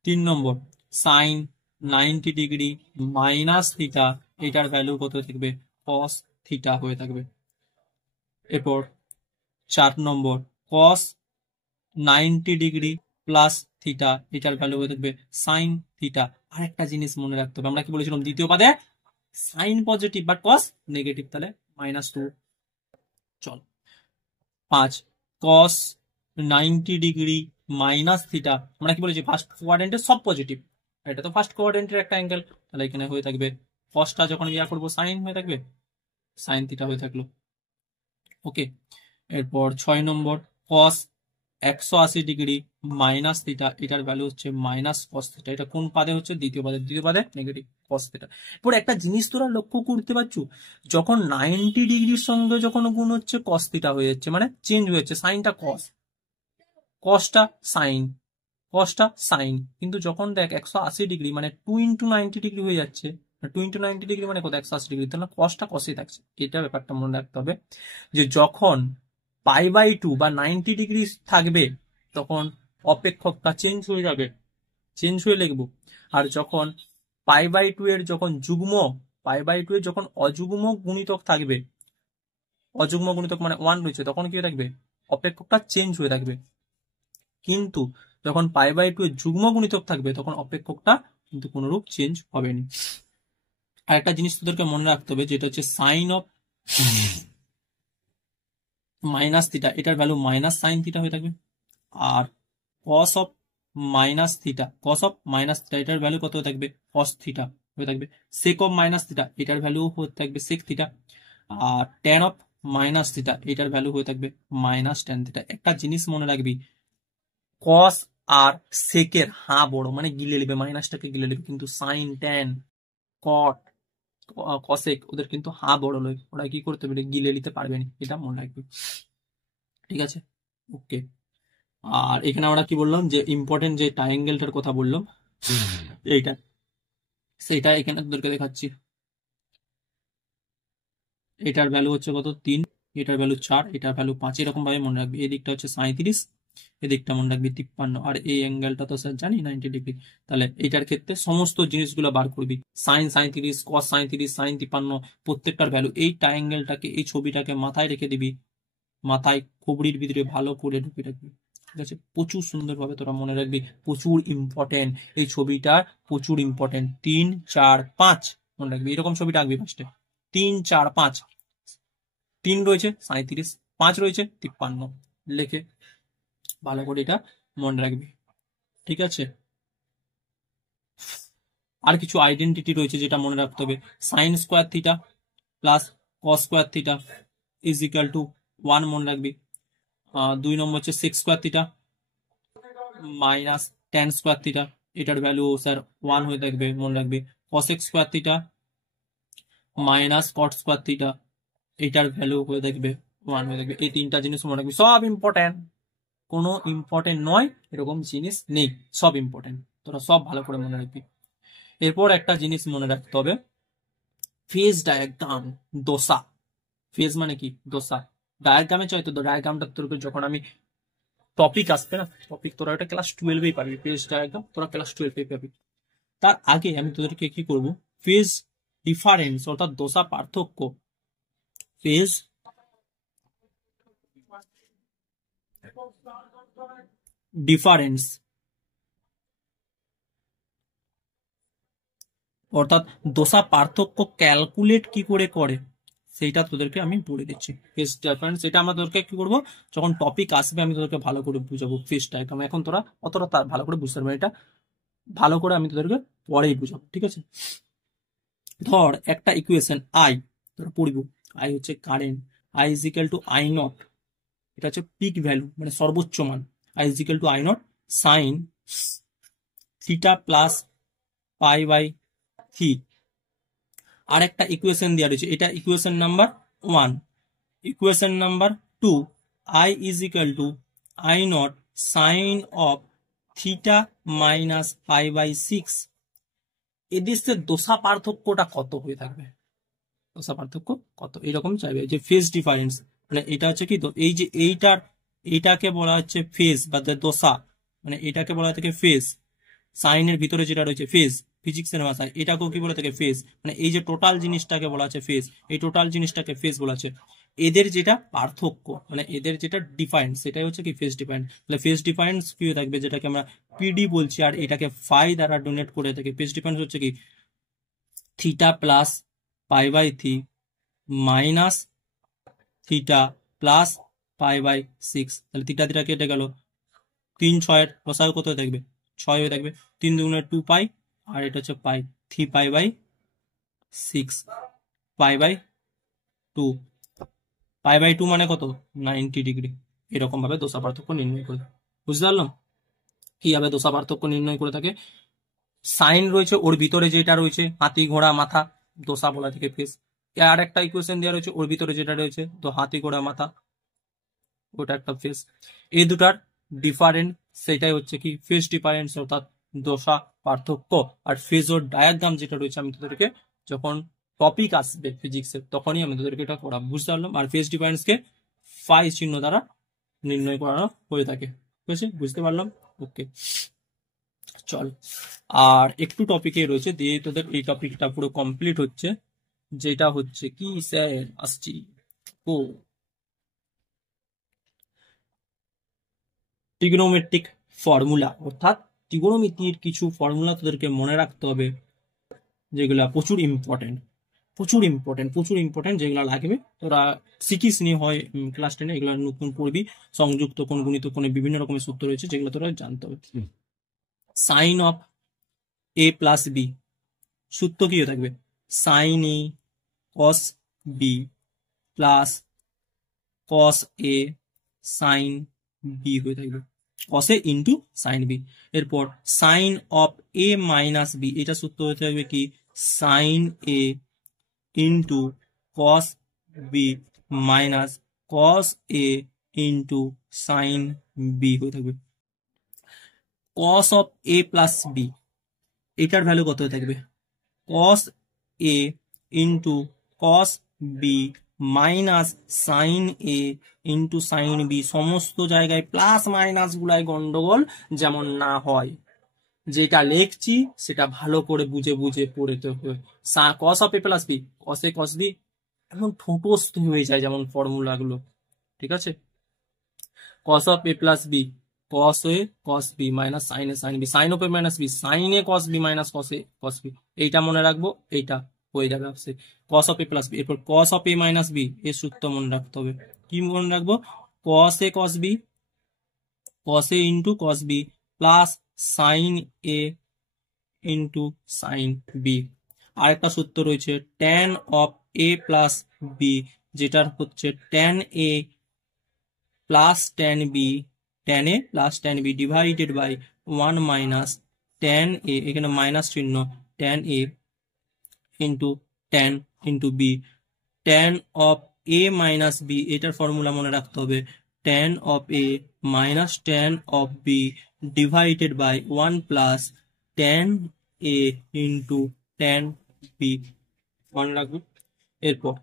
3 number, sine 90 degree minus theta, এটার ভ্যালু কত থাকবে কস থিটা হয়ে থাকবে। এরপর 4 number, cos 90 degree plus theta, এটার ভ্যালু হয়ে থাকবে সাইন থিটা। আর একটা জিনিস মনে রাখতে হবে, আমরা কি বলেছিলাম দ্বিতীয় পাদে sine positive but cos negative, তাহলে -2। চল, 5, কস 90 ডিগ্রি মাইনাস থিটা, আমরা কি বলেছি ফার্স্ট কোয়াড্রেন্টে সব পজিটিভ, এটা তো ফার্স্ট কোয়াড্রেন্টের একটা অ্যাঙ্গেল, তাহলে এখানে হয়ে থাকবে কসটা যখন ইয়া করবো সাইন হয়ে থাকবে সাইন থিটা হয়ে থাকলো। ওকে, এরপর 6 নম্বর, কস 180 ডিগ্রি মাইনাস থিটা, এটার ভ্যালু হচ্ছে মাইনাস কস থিটা। এটা কোন পাদে হচ্ছে দ্বিতীয় পাদে নেগেটিভ কস থিটা। এরপর একটা জিনিস তোরা লক্ষ্য করতে পারছো, যখন 90 ডিগ্রির সঙ্গে যখন গুণ হচ্ছে কস থিটা হয়ে যাচ্ছে, মানে চেঞ্জ হয়ে যাচ্ছে, সাইনটা কস, কসটা সাইন, কিন্তু যখন দেখ 180 ডিগ্রি মানে 2 × 90 ডিগ্রি হয়ে যাচ্ছে, 2 × 90 ডিগ্রি মানে কত 180 ডিগ্রি, তাহলে কসটা কসই থাকছে। এটা ব্যাপারটা মনে রাখতে হবে, যে যখন π/2 বা 90 ডিগ্রি থাকবে তখন অপেক্ষকটা চেঞ্জ হয়ে যাবে, চেঞ্জ হয়ে লিখবো। আর যখন π/2 এর যখন π/2 এর যখন অযুগ্ম গুণিতক থাকবে, অযুগ্ম গুণিতক মানে 1 রয়েছে, তখন কি থাকবে অপেক্ষকটা চেঞ্জ হয়ে থাকবে। কিন্তু যখন π/2 এর যুগ্ম গুণিতক থাকবে তখন অপেক্ষকটা কিন্তু কোনরূপ চেঞ্জ হবে না। আর একটা জিনিস তোদেরকে মনে রাখতে হবে, যেটা হচ্ছে সাইন অফ মাইনাস থিটা, এটার ভ্যালু মাইনাস সাইন থিটা হয়ে থাকবে। আর কস অফ মাইনাস থিটা এটার ভ্যালু কত হয়ে থাকবে কস থিটা হয়ে থাকবে। সেক অফ মাইনাস থিটা, এটার ভ্যালু হয়ে থাকবে সেক থিটা। আর ট্যান অফ মাইনাস থিটা, এটার ভ্যালু হয়ে থাকবে মাইনাস ট্যান থিটা। একটা জিনিস মনে রাখবি, কস আর সেকের হা বড়, মানে গিলে নেবে, মাইনাসটাকে গিলে নেবে, কিন্তু সাইন, ট্যান, কট, কসেক ওদের কিন্তু হা বড় নয়, ওরা কি করতে পারে, গিলে নিতে পারবে না, এটা মনে রাখবে। ঠিক আছে, ওকে। আর এখানে আমরা কি বললাম, যে ইম্পর্টেন্ট যে ট্রায়াঙ্গেলটার কথা বললাম এইটা, সেইটা এখানে তোদেরকে দেখাচ্ছি। এটার ভ্যালু হচ্ছে কত, 3, এটার ভ্যালু 4, এটার ভ্যালু 5, এরকম ভাবে মনে রাখবি। এই দিকটা হচ্ছে 37, এদিকটা মনে রাখবি 53, আর এই অ্যাঙ্গেলটা তো স্যার জানি 90 ডিগ্রি। তাহলে এটার ক্ষেত্রে সমস্ত জিনিসগুলো বার করবি, সাইন 37, কস 37, সাইন 53, প্রত্যেকটার ভ্যালু। এই ট্রায়াঙ্গেলটাকে, এই ছবিটাকে মাথায় রেখে দিবি, মাথায় খুবড়ির ভিতরে ভালো করে ঢুকে রাখবি। ঠিক আছে, প্রচুর সুন্দরভাবে তোরা মনে রাখবি, প্রচুর ইম্পর্টেন্ট এই ছবিটা, প্রচুর ইম্পর্টেন্ট। 3, 4, 5 মনে রাখবি, এরকম ছবিটা আঁকবি ফার্স্টে। 3, 4, 5, 3 রয়েছে 37, 5 রয়েছে 53, লিখে ভালো করে এটা মনে রাখবি। ঠিক আছে, আর কিছু আইডেন্টিটি রয়েছে যেটা মনে রাখতে হবে। Sine square theta plus cos square theta is equal to 1 মনে রাখবি। 2 নম্বর হচ্ছে sec square theta minus tan square theta, এটার ভ্যালু স্যার 1 হয়ে থাকবে, মনে রাখবি। Cosec square theta minus cot square theta, এটার ভ্যালু হয়ে থাকবে 1 হয়ে থাকবে। এই তিনটা জিনিস মনে রাখবি, সব ইম্পর্টেন্ট, কোনো ইম্পর্টেন্ট নয় এরকম জিনিস নেই, সব ইম্পর্টেন্ট, তোরা সব ভালো করে মনে রাখবি। এরপর একটা জিনিস মনে রাখতে হবে, ফেজ ডায়াগ্রাম, দোসা। ফেজ মানে কি, দোসা। ডায়াগ্রামে চাই তো, ডায়াগ্রামটা তোর যখন আমি টপিক আসবে না, টপিক তোরা ওটা ক্লাস 12-এই পাবি, ফেজ ডায়াগ্রাম তোরা ক্লাস 12-এই পাবি। তার আগে আমি তোদেরকে কি করব, ফেজ ডিফারেন্স অর্থাৎ দোসা পার্থক্য, ফেজ ডিফারেন্স অর্থাৎ দোসা পার্থক্য ক্যালকুলেট কি করে করে সেইটা তোদেরকে আমি বলে দিচ্ছি। ফেজ ডিফারেন্স এটা আমরা তোদেরকে কি করবো, যখন টপিক আসবে আমি তোদেরকে ভালো করে বুঝাবো ফেজ ডায়াগ্রাম। এখন তোরা অতটা ভালো করে বুঝতে পারবে, এটা ভালো করে আমি তোদেরকে পরেই বুঝাবো। ঠিক আছে, ধর একটা ইকুয়েশন আই তোরা পড়ব, আই হচ্ছে current, I is equal to I nought, এটা হচ্ছে পিক ভ্যালু মানে সর্বোচ্চ মান, I is equal to I nought sine theta plus pi by three. আর একটা ইকুয়েশন দেওয়া রয়েছে, এটা equation number 1। Equation number 2, I is equal to I nought sine of theta minus pi by 6। এদেশের দোসা পার্থক্যটা কত হয়ে থাকবে, দোসা পার্থক্য কত, এরকম চাইবে। যে ফেজ ডিফারেন্স মানে এটা হচ্ছে কি, এই যে এইটাকে বলা হচ্ছে ফেজ বা দোসা, মানে এটাকে বলা থাকে ফেজ, সাইনের ভিতরে যেটা রয়েছে ফেজ, ফিজিক্সের ভাষায় এটাকেও কি বলা থাকে ফেজ, মানে এই যে টোটাল জিনিসটাকে বলা আছে ফেজ, এই টোটাল জিনিসটাকে ফেজ বলা আছে। এদের যেটা পার্থক্য মানে এদের যেটা ডিফারেন্স সেটাই হচ্ছে কি ফেজ ডিফারেন্স। তাহলে ফেজ ডিফারেন্স কি হয়ে থাকবে, যেটাকে আমরা পিডি বলছি আর এটাকে ফাই দ্বারা ডোনেট করে থাকি। ফেজ ডিফারেন্স হচ্ছে কি theta plus pi by three minus theta plus pi by 6। তাহলে থিটা থিটা কেটে গেল, 3, 6 লসাগু কত হয়ে থাকবে, 6 হয়ে থাকবে। 3 দুগুণে 2 পাই, আর এটা হচ্ছে pi, 3 pi by 6, pi by 2, pi by 2 মানে কত, 90 ডিগ্রি। এরকম ভাবে দোসা পার্থক্য নির্ণয় করে, বুঝতে পারলাম কিভাবে দোসা পার্থক্য নির্ণয় করে থাকে। সাইন রয়েছে, ওর ভিতরে যেটা রয়েছে হাতি ঘোড়া মাথা, দোসা বলা থেকে ফেস। আর একটা ইকুয়েশন দেওয়া রয়েছে, ওর ভিতরে যেটা রয়েছে তো হাতি ঘোড়া মাথা, ওটা একটা ফেস। এই দুটার ডিফারেন্ট সেটাই হচ্ছে কি ফেজ ডিফারেন্স অর্থাৎ দোসা পার্থক্য। আর ফেজর ডায়াগ্রাম যেটা রয়েছে আমি তোদেরকে যখন টপিক আসবে ফিজিক্সের তখনই আমি তোদেরকে এটা করা, বুঝতে পারলাম। আর ফেজ ডিফারেন্সকে ফাই চিহ্ন দ্বারা নির্ণয় করানো হয়ে থাকে, ঠিক আছে, বুঝতে পারলাম, ওকে চল। আর একটু টপিকে রয়েছে দিয়ে তোদের এই টপিকটা পুরো কমপ্লিট হচ্ছে, যেটা হচ্ছে কি স্যার আসছি ও ট্রিগোনোমেট্রিক ফর্মুলা, অর্থাৎ ত্রিগোণমিতির কিছু ফর্মুলা তোদেরকে মনে রাখতে হবে, যেগুলা প্রচুর ইম্পর্টেন্ট, প্রচুর ইম্পর্টেন্ট, প্রচুর ইম্পর্টেন্ট, যেগুলো লাগবে তোরা শিখিস নি হয় ক্লাস 10-এ, এগুলো নতুন পড়বি। সংযুক্ত কোণ গুণিত কোণে বিভিন্ন রকমের সূত্র রয়েছে যেগুলো তোরা জানতে হবে। Sine of A plus B, সূত্র কি হয়ে থাকবে, sine A cos B plus cos A sine B হয়ে থাকবে। Cos A into sine B. এরপর sine of A minus B, এটা সূত্র হতে হবে কি sine A into cos B minus cos A into sine B হয়ে থাকবে। Cos of A plus B, এটার ভ্যালু কত হয়ে থাকবে cos A into cos B minus sine A into sine B. সমস্ত জায়গায় প্লাস মাইনাস গুলাই গন্ডগোল যেমন না হয়, যেটা লিখছি সেটা ভালো করে বুঝে বুঝে পড়তে হবে। Cos of A plus B, cos A cos B এখন ঠোঁটস্থ হয়ে যায় যেমন ফর্মুলা গুলো, ঠিক আছে। Cos of A plus B cos A cos B minus sine A sine B, sine of A minus B sine A cos B minus cos A cos B, এইটা মনে রাখবো, এইটা হয়ে যাবে আপসে cos of A plus B. এরপর cos of A minus B এর সূত্র মনে রাখতে হবে, কি মনে রাখবো cos A cos B cos A into cos B plus sine A into sine B. আরেকটা সূত্র রয়েছে tan of A plus B, যেটার হচ্ছে tan A plus tan B, tan A plus tan B divided by 1 minus tan A, এখানে minus চিহ্ন, tan A into tan into B. Tan of A minus B, এটার formula মনে রাখতে হবে tan of A minus tan of B divided by 1 plus tan A into tan B মনে রাখবো। এরপর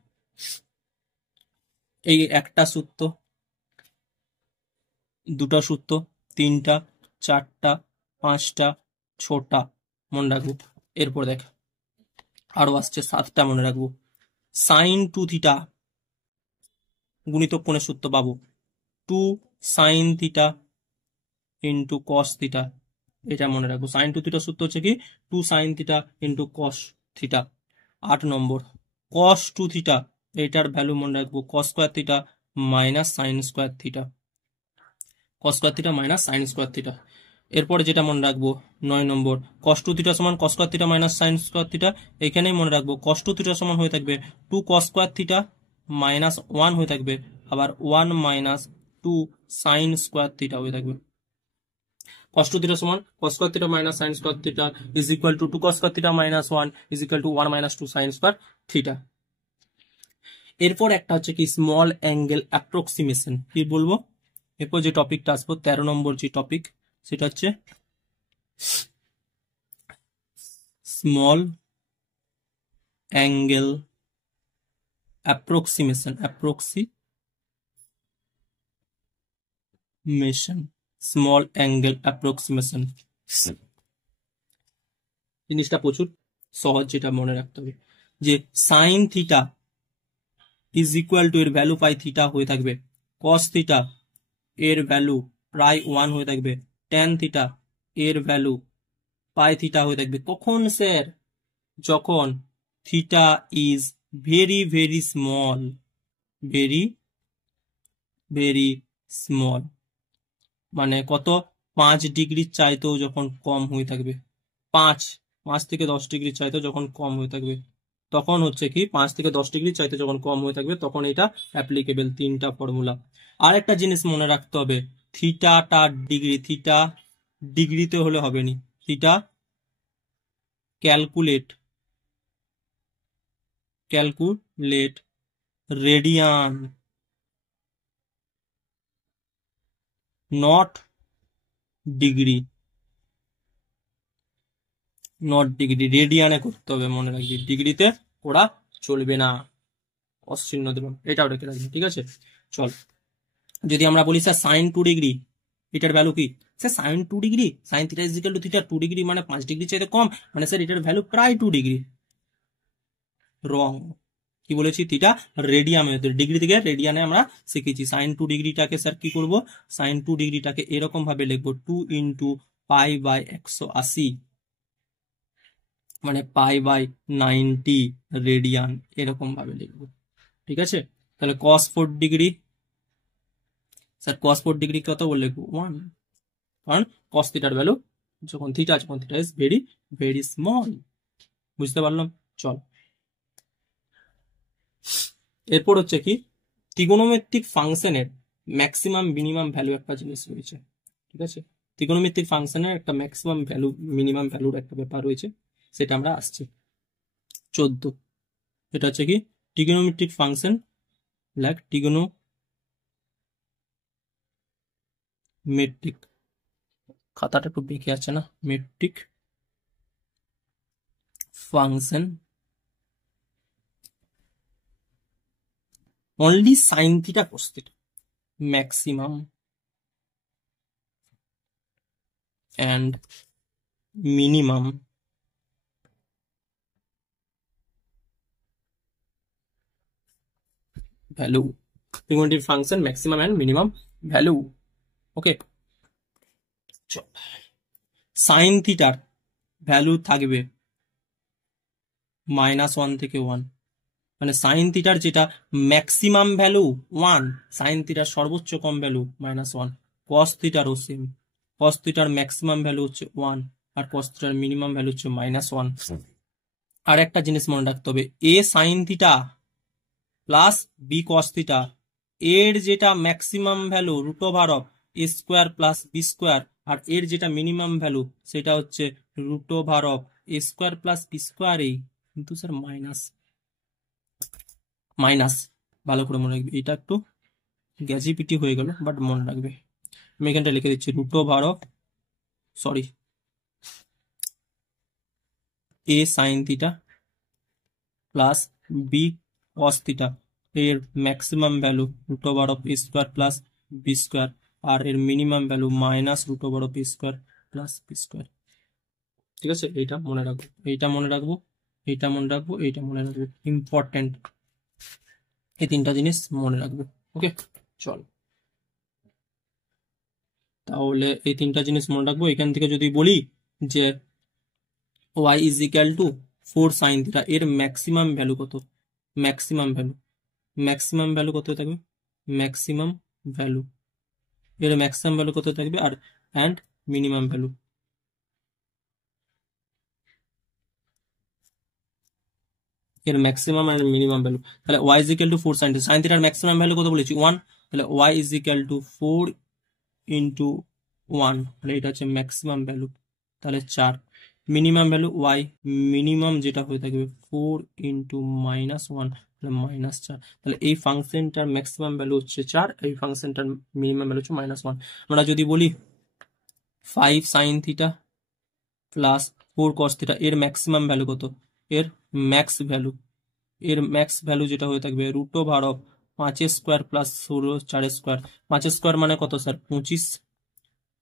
এই একটা সূত্র, দুটা সূত্র, তিনটা, চারটা, পাঁচটা, ছটা মনে রাখবো। এরপর দেখ আরো আসছে সাতটা মনে রাখবো। সাইন টু থিটা গুণিতক কোণের সূত্র পাবো 2 sine theta into cos theta, এটা মনে রাখবো। সাইন টু থিটার সূত্র হচ্ছে কি 2 sine theta into cos theta. 8 নম্বর কস টু থিটা, এটার ভ্যালু মনে রাখবো কস square theta minus sine square theta, কস square theta minus sine square theta. এরপরে যেটা মনে রাখবো 9 নম্বর কস টু থিটা সমান কস square theta minus sine square theta, এখানেই মনে রাখবো কস টু থিটা সমান হয়ে থাকবে 2 কস স্কোয়ার থিটা মাইনাস 1 হয়ে থাকবে, আবার 1 মাইনাস 2 সাইন স্কোয়ার থিটা হয়ে থাকবে। cos 2 theta সমান cos square theta minus sin square theta is equal to 2 cos square theta minus 1 is equal to 1 minus 2 sin square theta। এরপর একটা হচ্ছে কি স্মল অ্যাঙ্গেল অ্যাপ্রক্সিমেশন, কি বলবো এরপর যে টপিকটা আসবো 13 নম্বর যে টপিক সেটা হচ্ছে small angle approximation, small angle approximation. জিনিসটা প্রচুর সহজ, যেটা মনে রাখতে হবে যে sign theta is equal two এর ভ্যালু পাই থিটা হয়ে থাকবে, কস থিটা এর ভ্যালু প্রায় 1 হয়ে থাকবে, ট্যান থিটা এর ভ্যালু পাই থিটা হয়ে থাকবে। কখন স্যার যখন theta is very very small, very very small মানে কত 5 ডিগ্রির চাইতেও যখন কম হয়ে থাকবে, 5 থেকে 10 ডিগ্রির চাইতে যখন কম হয়ে থাকবে তখন হচ্ছে কি 5 থেকে 10 ডিগ্রির চাইতে যখন কম হয়ে থাকবে তখন এটা অ্যাপ্লিকেবল। তিনটা ফর্মুলা। আর একটা জিনিস মনে রাখতে হবে থিটাটা ডিগ্রি, থিটা ডিগ্রিতে হলে হবে নি, theta calculate radian not degree, রেডিয়ানে করতে হবে মনে রাখবি, ডিগ্রিতে ওরা চলবে না, অশ্চিহ্ন দেব, এটাও রেখে রাখবি, ঠিক আছে। চল যদি আমরা বলি স্যার সাইন 2 ডিগ্রি, এটার ভ্যালু কি sir sine 2 degree, sine theta is equal to theta 2 degree মানে 5 ডিগ্রি চাইতে কম, মানে স্যার এটার ভ্যালু প্রায় 2 ডিগ্রি। রং, কি বলেছি থিটা রেডিয়ামে, ডিগ্রি থেকে রেডিয়ানে আমরা শিখেছি। সাইন 2 ডিগ্রিটাকে স্যার কি করব, সাইন 2 ডিগ্রিটাকে এরকম ভাবে লিখবো 2 ইন্টু পাই বাই 180 মানে পাই বাই 90 রেডিয়ান, এরকম ভাবে লিখবো, ঠিক আছে। তাহলে cos 4 degree, sir cos 4 degree কত বলে লিখবো 1, কারণ cos থিটার ভ্যালু যখন theta is very very small, বুঝতে পারলাম। চল এরপর হচ্ছে কি ত্রিগোনোমেট্রিক ফাংশনের ম্যাক্সিমাম মিনিমাম ভ্যালু একটা জিনিস রয়েছে, ঠিক আছে, ত্রিকোণমিতিক ফাংশনের একটা ম্যাক্সিমাম ভ্যালু মিনিমাম ভ্যালুর একটা ব্যাপার রয়েছে, সেটা আমরা আসছি। 14, এটা হচ্ছে কি ট্রিগোনোমেট্রিক ফাংশন, লাইক ট্রিগোনোমেট্রিক, খাতাটা একটু বেঁকে আছে না, metric function only sin theta cos theta, maximum and minimum value, trigonometric function maximum and minimum value. Okay, sine থিটার ভ্যালু থাকবে -1 থেকে 1, মানে সাইন থিটার যেটা ম্যাক্সিমাম ভ্যালু 1, সাইন থিটার সর্বোচ্চ কম ভ্যালু -1, কস থিটারও সেম, কস থিটার ম্যাক্সিমাম ভ্যালু হচ্ছে 1 আর কস থিটার মিনিমাম ভ্যালু হচ্ছে -1। আর একটা জিনিস মনে রাখতে হবে, A sine theta plus B cos theta, এর যেটা maximum value √a square plus B square, আর এর যেটা মিনিমাম ভ্যালু সেটা হচ্ছে √a square plus B square, এই কিন্তু স্যার মাইনাস, ভালো করে মনে রাখবে, এটা একটু গ্যাজিপিটি হয়ে গেল, বাট মনে রাখবে। আমি এখানটা লিখে দিচ্ছি a sine theta plus B cos theta, এর maximum value √a square plus B square, আর এর minimum value -√a square plus B square. ঠিক আছে, এইটা মনে রাখবো, এইটা মনে রাখবো, এইটা মনে রাখবো, এইটা মনে রাখবো, ইম্পর্টেন্ট, এই তিনটা জিনিস মনে রাখবো। ওকে, চল তাহলে এই তিনটা জিনিস মনে রাখবো। এখান থেকে যদি বলি যে y is equal to 4 sign থিটা, এর ম্যাক্সিমাম ভ্যালু কত, ম্যাক্সিমাম ভ্যালু কত থাকবে, ম্যাক্সিমাম ভ্যালু, এর ম্যাক্সিমাম ভ্যালু কত থাকবে, আর অ্যান্ড মিনিমাম ভ্যালু, এর ম্যাক্সিমাম আর মিনিমাম ভ্যালু। তাহলে y is equal to 4 sign theta, sine থিটার ম্যাক্সিমাম ভ্যালু কত বলেছি 1, তাহলে y is equal to 4 into 1, তাহলে এটা হচ্ছে ম্যাক্সিমাম ভ্যালু, তাহলে 4। মিনিমাম ভ্যালু y, মিনিমাম যেটা হয়ে থাকবে 4 ইন্টু -1, তাহলে -4, তাহলে এই ফাংশনটার ম্যাক্সিমাম ভ্যালু হচ্ছে 4, এই ফাংশনটার মিনিমাম ভ্যালু হচ্ছে -1। আমরা যদি বলি 5 sign theta plus 4 cos theta, এর ম্যাক্সিমাম ভ্যালু কত, এর ম্যাক্স ভ্যালু যেটা হয়ে থাকবে √5 স্কোয়ার প্লাস 4 স্কোয়ার, 5 স্কোয়ার মানে কত স্যার 25,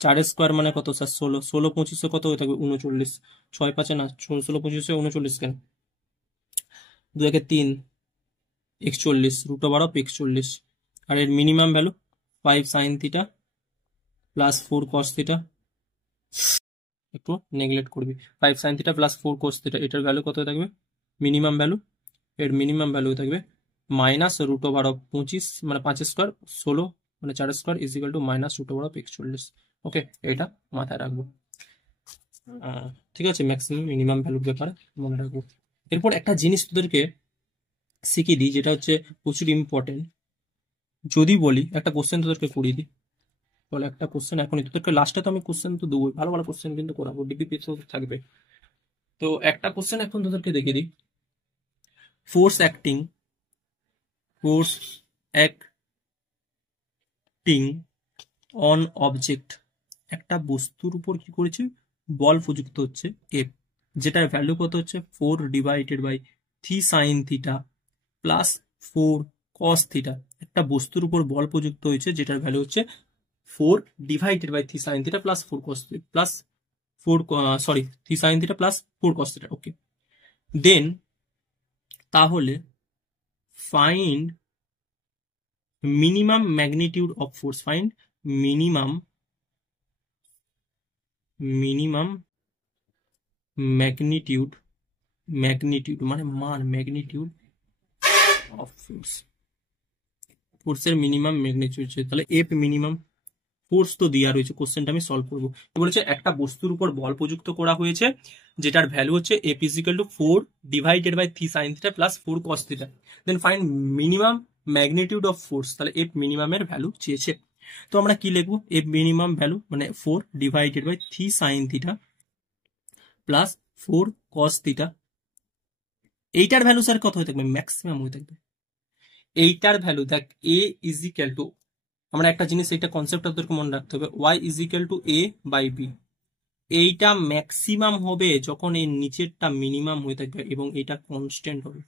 4 স্কোয়ার মানে কত স্যার 16, 16 25 কত হয়ে থাকবে 39, 6 5 না 16 25 39 কেন, 2 1 3 41, √41, আর এর minimum value 5 sign theta plus 4 cos theta, একটু নেগলেক্ট করবি, 5 sign theta plus 4 cos theta, এটার ভ্যালু কত থাকবে, মিনিমাম ভ্যালু, এর মিনিমাম ভ্যালু থাকবে -√25, মানে 5 স্কোয়ার 16, মানে 4 স্কোয়ার ইজ ইকুয়াল টু -√41। ওকে, এটা মাথায় রাখবো। ঠিক আছে, ম্যাক্সিমাম মিনিমাম ভ্যালুর ব্যাপারে মনে রাখবো। এরপর একটা জিনিস তোদেরকে শিখিয়ে দিই, যেটা হচ্ছে প্রচুর ইম্পর্টেন্ট। যদি বলি একটা কোশ্চেন তোদেরকে করিয়ে দিই, বলে একটা কোশ্চেন এখনই তোদেরকে, লাস্টে তো আমি কোশ্চেন তো দেবো, ভালো ভালো কোশ্চেন কিন্তু করাবো, ডিগ্রি থাকবে। তো একটা কোশ্চেন এখন তোদেরকে দেখিয়ে দিই, ফোর্স অ্যাক্টিং অন অবজেক্ট, একটা বস্তুর উপর কি করেছে, বল প্রযুক্ত হচ্ছে এফ, যেটার ভ্যালু কত হচ্ছে 4 divided by 3 sine theta plus 4 cos theta, একটা বস্তুর উপর বল প্রযুক্ত হয়েছে যেটার ভ্যালু হচ্ছে 4 divided by 3 sine theta plus 4 cos plus 4 3 sine theta plus 4 cos theta. Okay, then তাহলে find minimum magnitude of force, find minimum magnitude মানে ম্যাগনিটিউড অফ ফোর্সের মিনিমাম ম্যাগনিটিউড, তাহলে এফ মিনিমাম ফোর্স তো দেওয়া রয়েছে, কোশ্চেনটা আমি সলভ করবো। বলেছে একটা বস্তুর উপর বল প্রযুক্ত করা হয়েছে যেটার ভ্যালু হচ্ছে F is equal to 4 divided by 3 sine theta plus 4 cos theta, then find minimum magnitude of force, তাহলে এফ মিনিমামের ভ্যালু চেয়েছে। তো আমরা কি লিখবো, এফ মিনিমাম ভ্যালু মানে 4 divided by 3 sine theta plus 4 cos theta. এইটার ভ্যালু স্যার কত হয়ে থাকবে, ম্যাক্সিমাম হয়ে থাকবে। এইটার ভ্যালু দেখ এ ইজ ইকুয়াল টু, আমরা একটা জিনিস এইটা কনসেপ্ট তোদেরকে মনে রাখতে হবে, Y is equal to A by B. এইটা ম্যাক্সিমাম হবে যখন এই নিচেরটা মিনিমাম হয়ে থাকবে এবং এটা কনস্ট্যান্ট হবে।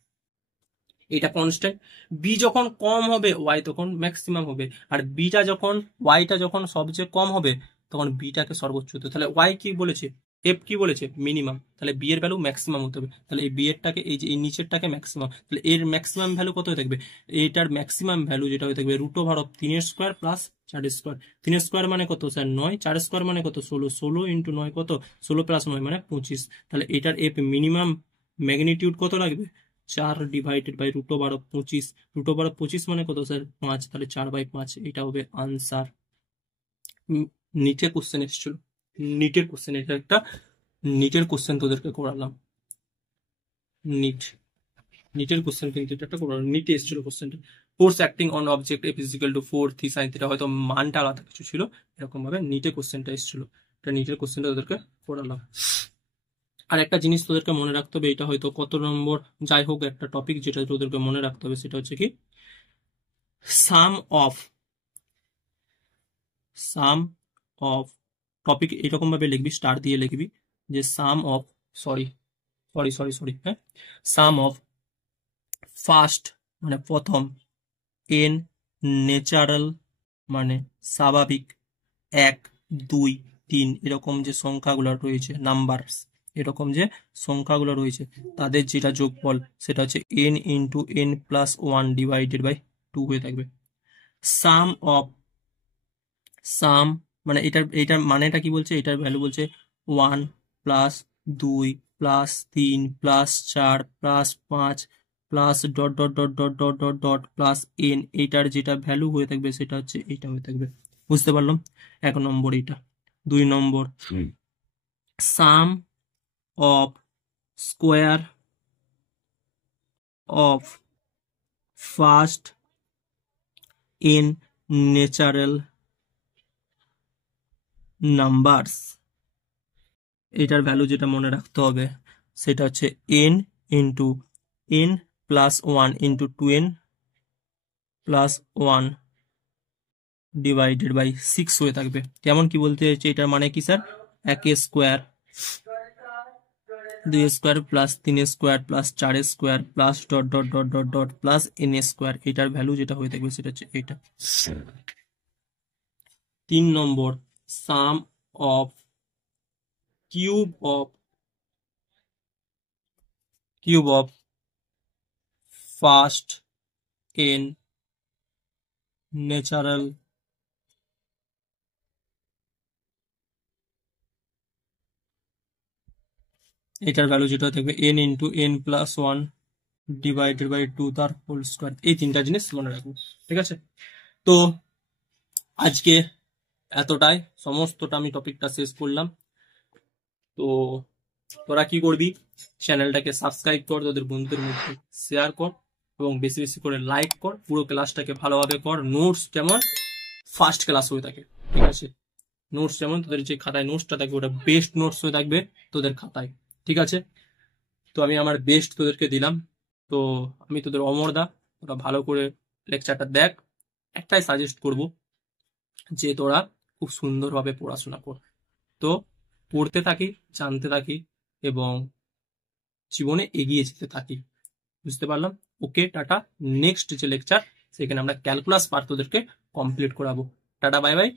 এটা কনস্ট্যান্ট, বি যখন কম হবে ওয়াই তখন ম্যাক্সিমাম হবে, আর বিটা যখন ওয়াইটা যখন সবচেয়ে কম হবে তখন বিটাকে সর্বোচ্চ হতে। তাহলে ওয়াই কি বলেছে, এফ কি বলেছে, মিনিমাম, তাহলে বি এর ভ্যালু ম্যাক্সিমাম হতে হবে। তাহলে এই বি এরটাকে এই যে এই নিচেরটাকে ম্যাক্সিমাম, তাহলে এর ম্যাক্সিমাম ভ্যালু কত হয়ে থাকবে, এইটার ম্যাক্সিমাম ভ্যালু যেটা হয়ে থাকবে root over of 3 square plus 4 square. 3 square মানে কত স্যার 9, 4 স্কোয়ার মানে কত 16, 16 ইন্টু 9 কত, 16 প্লাস 9 মানে 25। তাহলে এটার এফ মিনিমাম ম্যাগনিটিউড কত লাগবে, 4 divided by root over of 25। Root over of 25 মানে কত স্যার 5, তাহলে 4/5, এটা হবে আনসার। নিটে কোশ্চেন এসেছিল, নিটের কোশ্চেন, এটা একটা নিটের কোশ্চেন তোদেরকে করালাম। নিটের কোশ্চেন কিন্তু এটা একটা করালাম, নিটে এসেছিল কোশ্চেনটা। Force acting on object F is equal to 4 3 sin theta, হয়তো মানটা আলাদা কিছু ছিল, এরকম ভাবে নিটে কোশ্চেনটা এসেছিল। এটা নিটের কোশ্চেনটা তোদেরকে করালাম। আর একটা জিনিস তোদেরকে মনে রাখতে হবে, এটা হয়তো কত নম্বর যাই হোক, একটা টপিক যেটা তোদেরকে মনে রাখতে হবে সেটা হচ্ছে কি সাম অফ টপিক এরকম ভাবে লিখবি, স্টার দিয়ে লিখবি যে সাম অফ, সরি, হ্যাঁ, সাম অফ ফার্স্ট মানে প্রথম, এন ন্যাচারাল মানে স্বাভাবিক, 1 2 3 এরকম যে সংখ্যাগুলো রয়েছে, নাম্বারস এরকম যে সংখ্যাগুলো রয়েছে তাদের যেটা যোগফল সেটা হচ্ছে n into n plus 1 divided by 2 হয়ে থাকবে। সাম মানে এটার মানেটা কি বলছে, এটার ভ্যালু বলছে 1 plus 2 plus 3 plus 4 plus 5 plus dot dot dot dot dot dot dot plus n, এটার যেটা ভ্যালু হয়ে থাকবে সেটা হচ্ছে এটা হয়ে থাকবে। বুঝতে পারলাম 1 নম্বর এটা। 2 নম্বর sum of square of first n natural numbers, এটার ভ্যালু যেটা মনে রাখতে হবে সেটা হচ্ছে n into n plus 1 into 2n plus 1 divided by 6 হয়ে থাকবে। কেমন কি বলতে চাইছে, এটার মানে কি sir, 1 square 2 square plus 3 square plus 4 square plus dot dot dot dot dot plus n square, এটার ভ্যালু যেটা হয়ে থাকবে সেটা হচ্ছে এটা। 3 নম্বর sum of cube of first n natural এটার ভ্যালু যেটা থাকবে n into n plus 1 divided by 2 তার হোল স্কোয়ার। এই তিনটা জিনিস মনে রাখবো, ঠিক আছে। তো আজকে এতটাই, সমস্তটা আমি টপিকটা শেষ করলাম। তো তোরা কি করবি, চ্যানেলটাকে সাবস্ক্রাইব কর, তোদের বন্ধুদের মধ্যে শেয়ার কর এবং বেশি বেশি করে লাইক কর, পুরো ক্লাসটাকে ভালোভাবে কর। নোটস যেমন ফার্স্ট ক্লাস হয়ে থাকে, ঠিক আছে, নোটস যেমন তোদের যে খাতায় নোটসটা থাকবে ওটা বেস্ট নোটস হয়ে থাকবে তোদের খাতায়, ঠিক আছে। তো আমি আমার বেস্ট তোদেরকে দিলাম। তো আমি তোদের অমরদা, তোরা ভালো করে লেকচারটা দেখ। একটাই সাজেস্ট করব যে তোরা খুব সুন্দরভাবে পড়াশোনা কর। তো পড়তে থাকি, জানতে থাকি এবং জীবনে এগিয়ে যেতে থাকি। বুঝতে পারলাম, ওকে টাটা। নেক্সট যে লেকচার সেখানে আমরা ক্যালকুলাস পার্ট তোদেরকে কমপ্লিট করাবো। Tata, bye bye.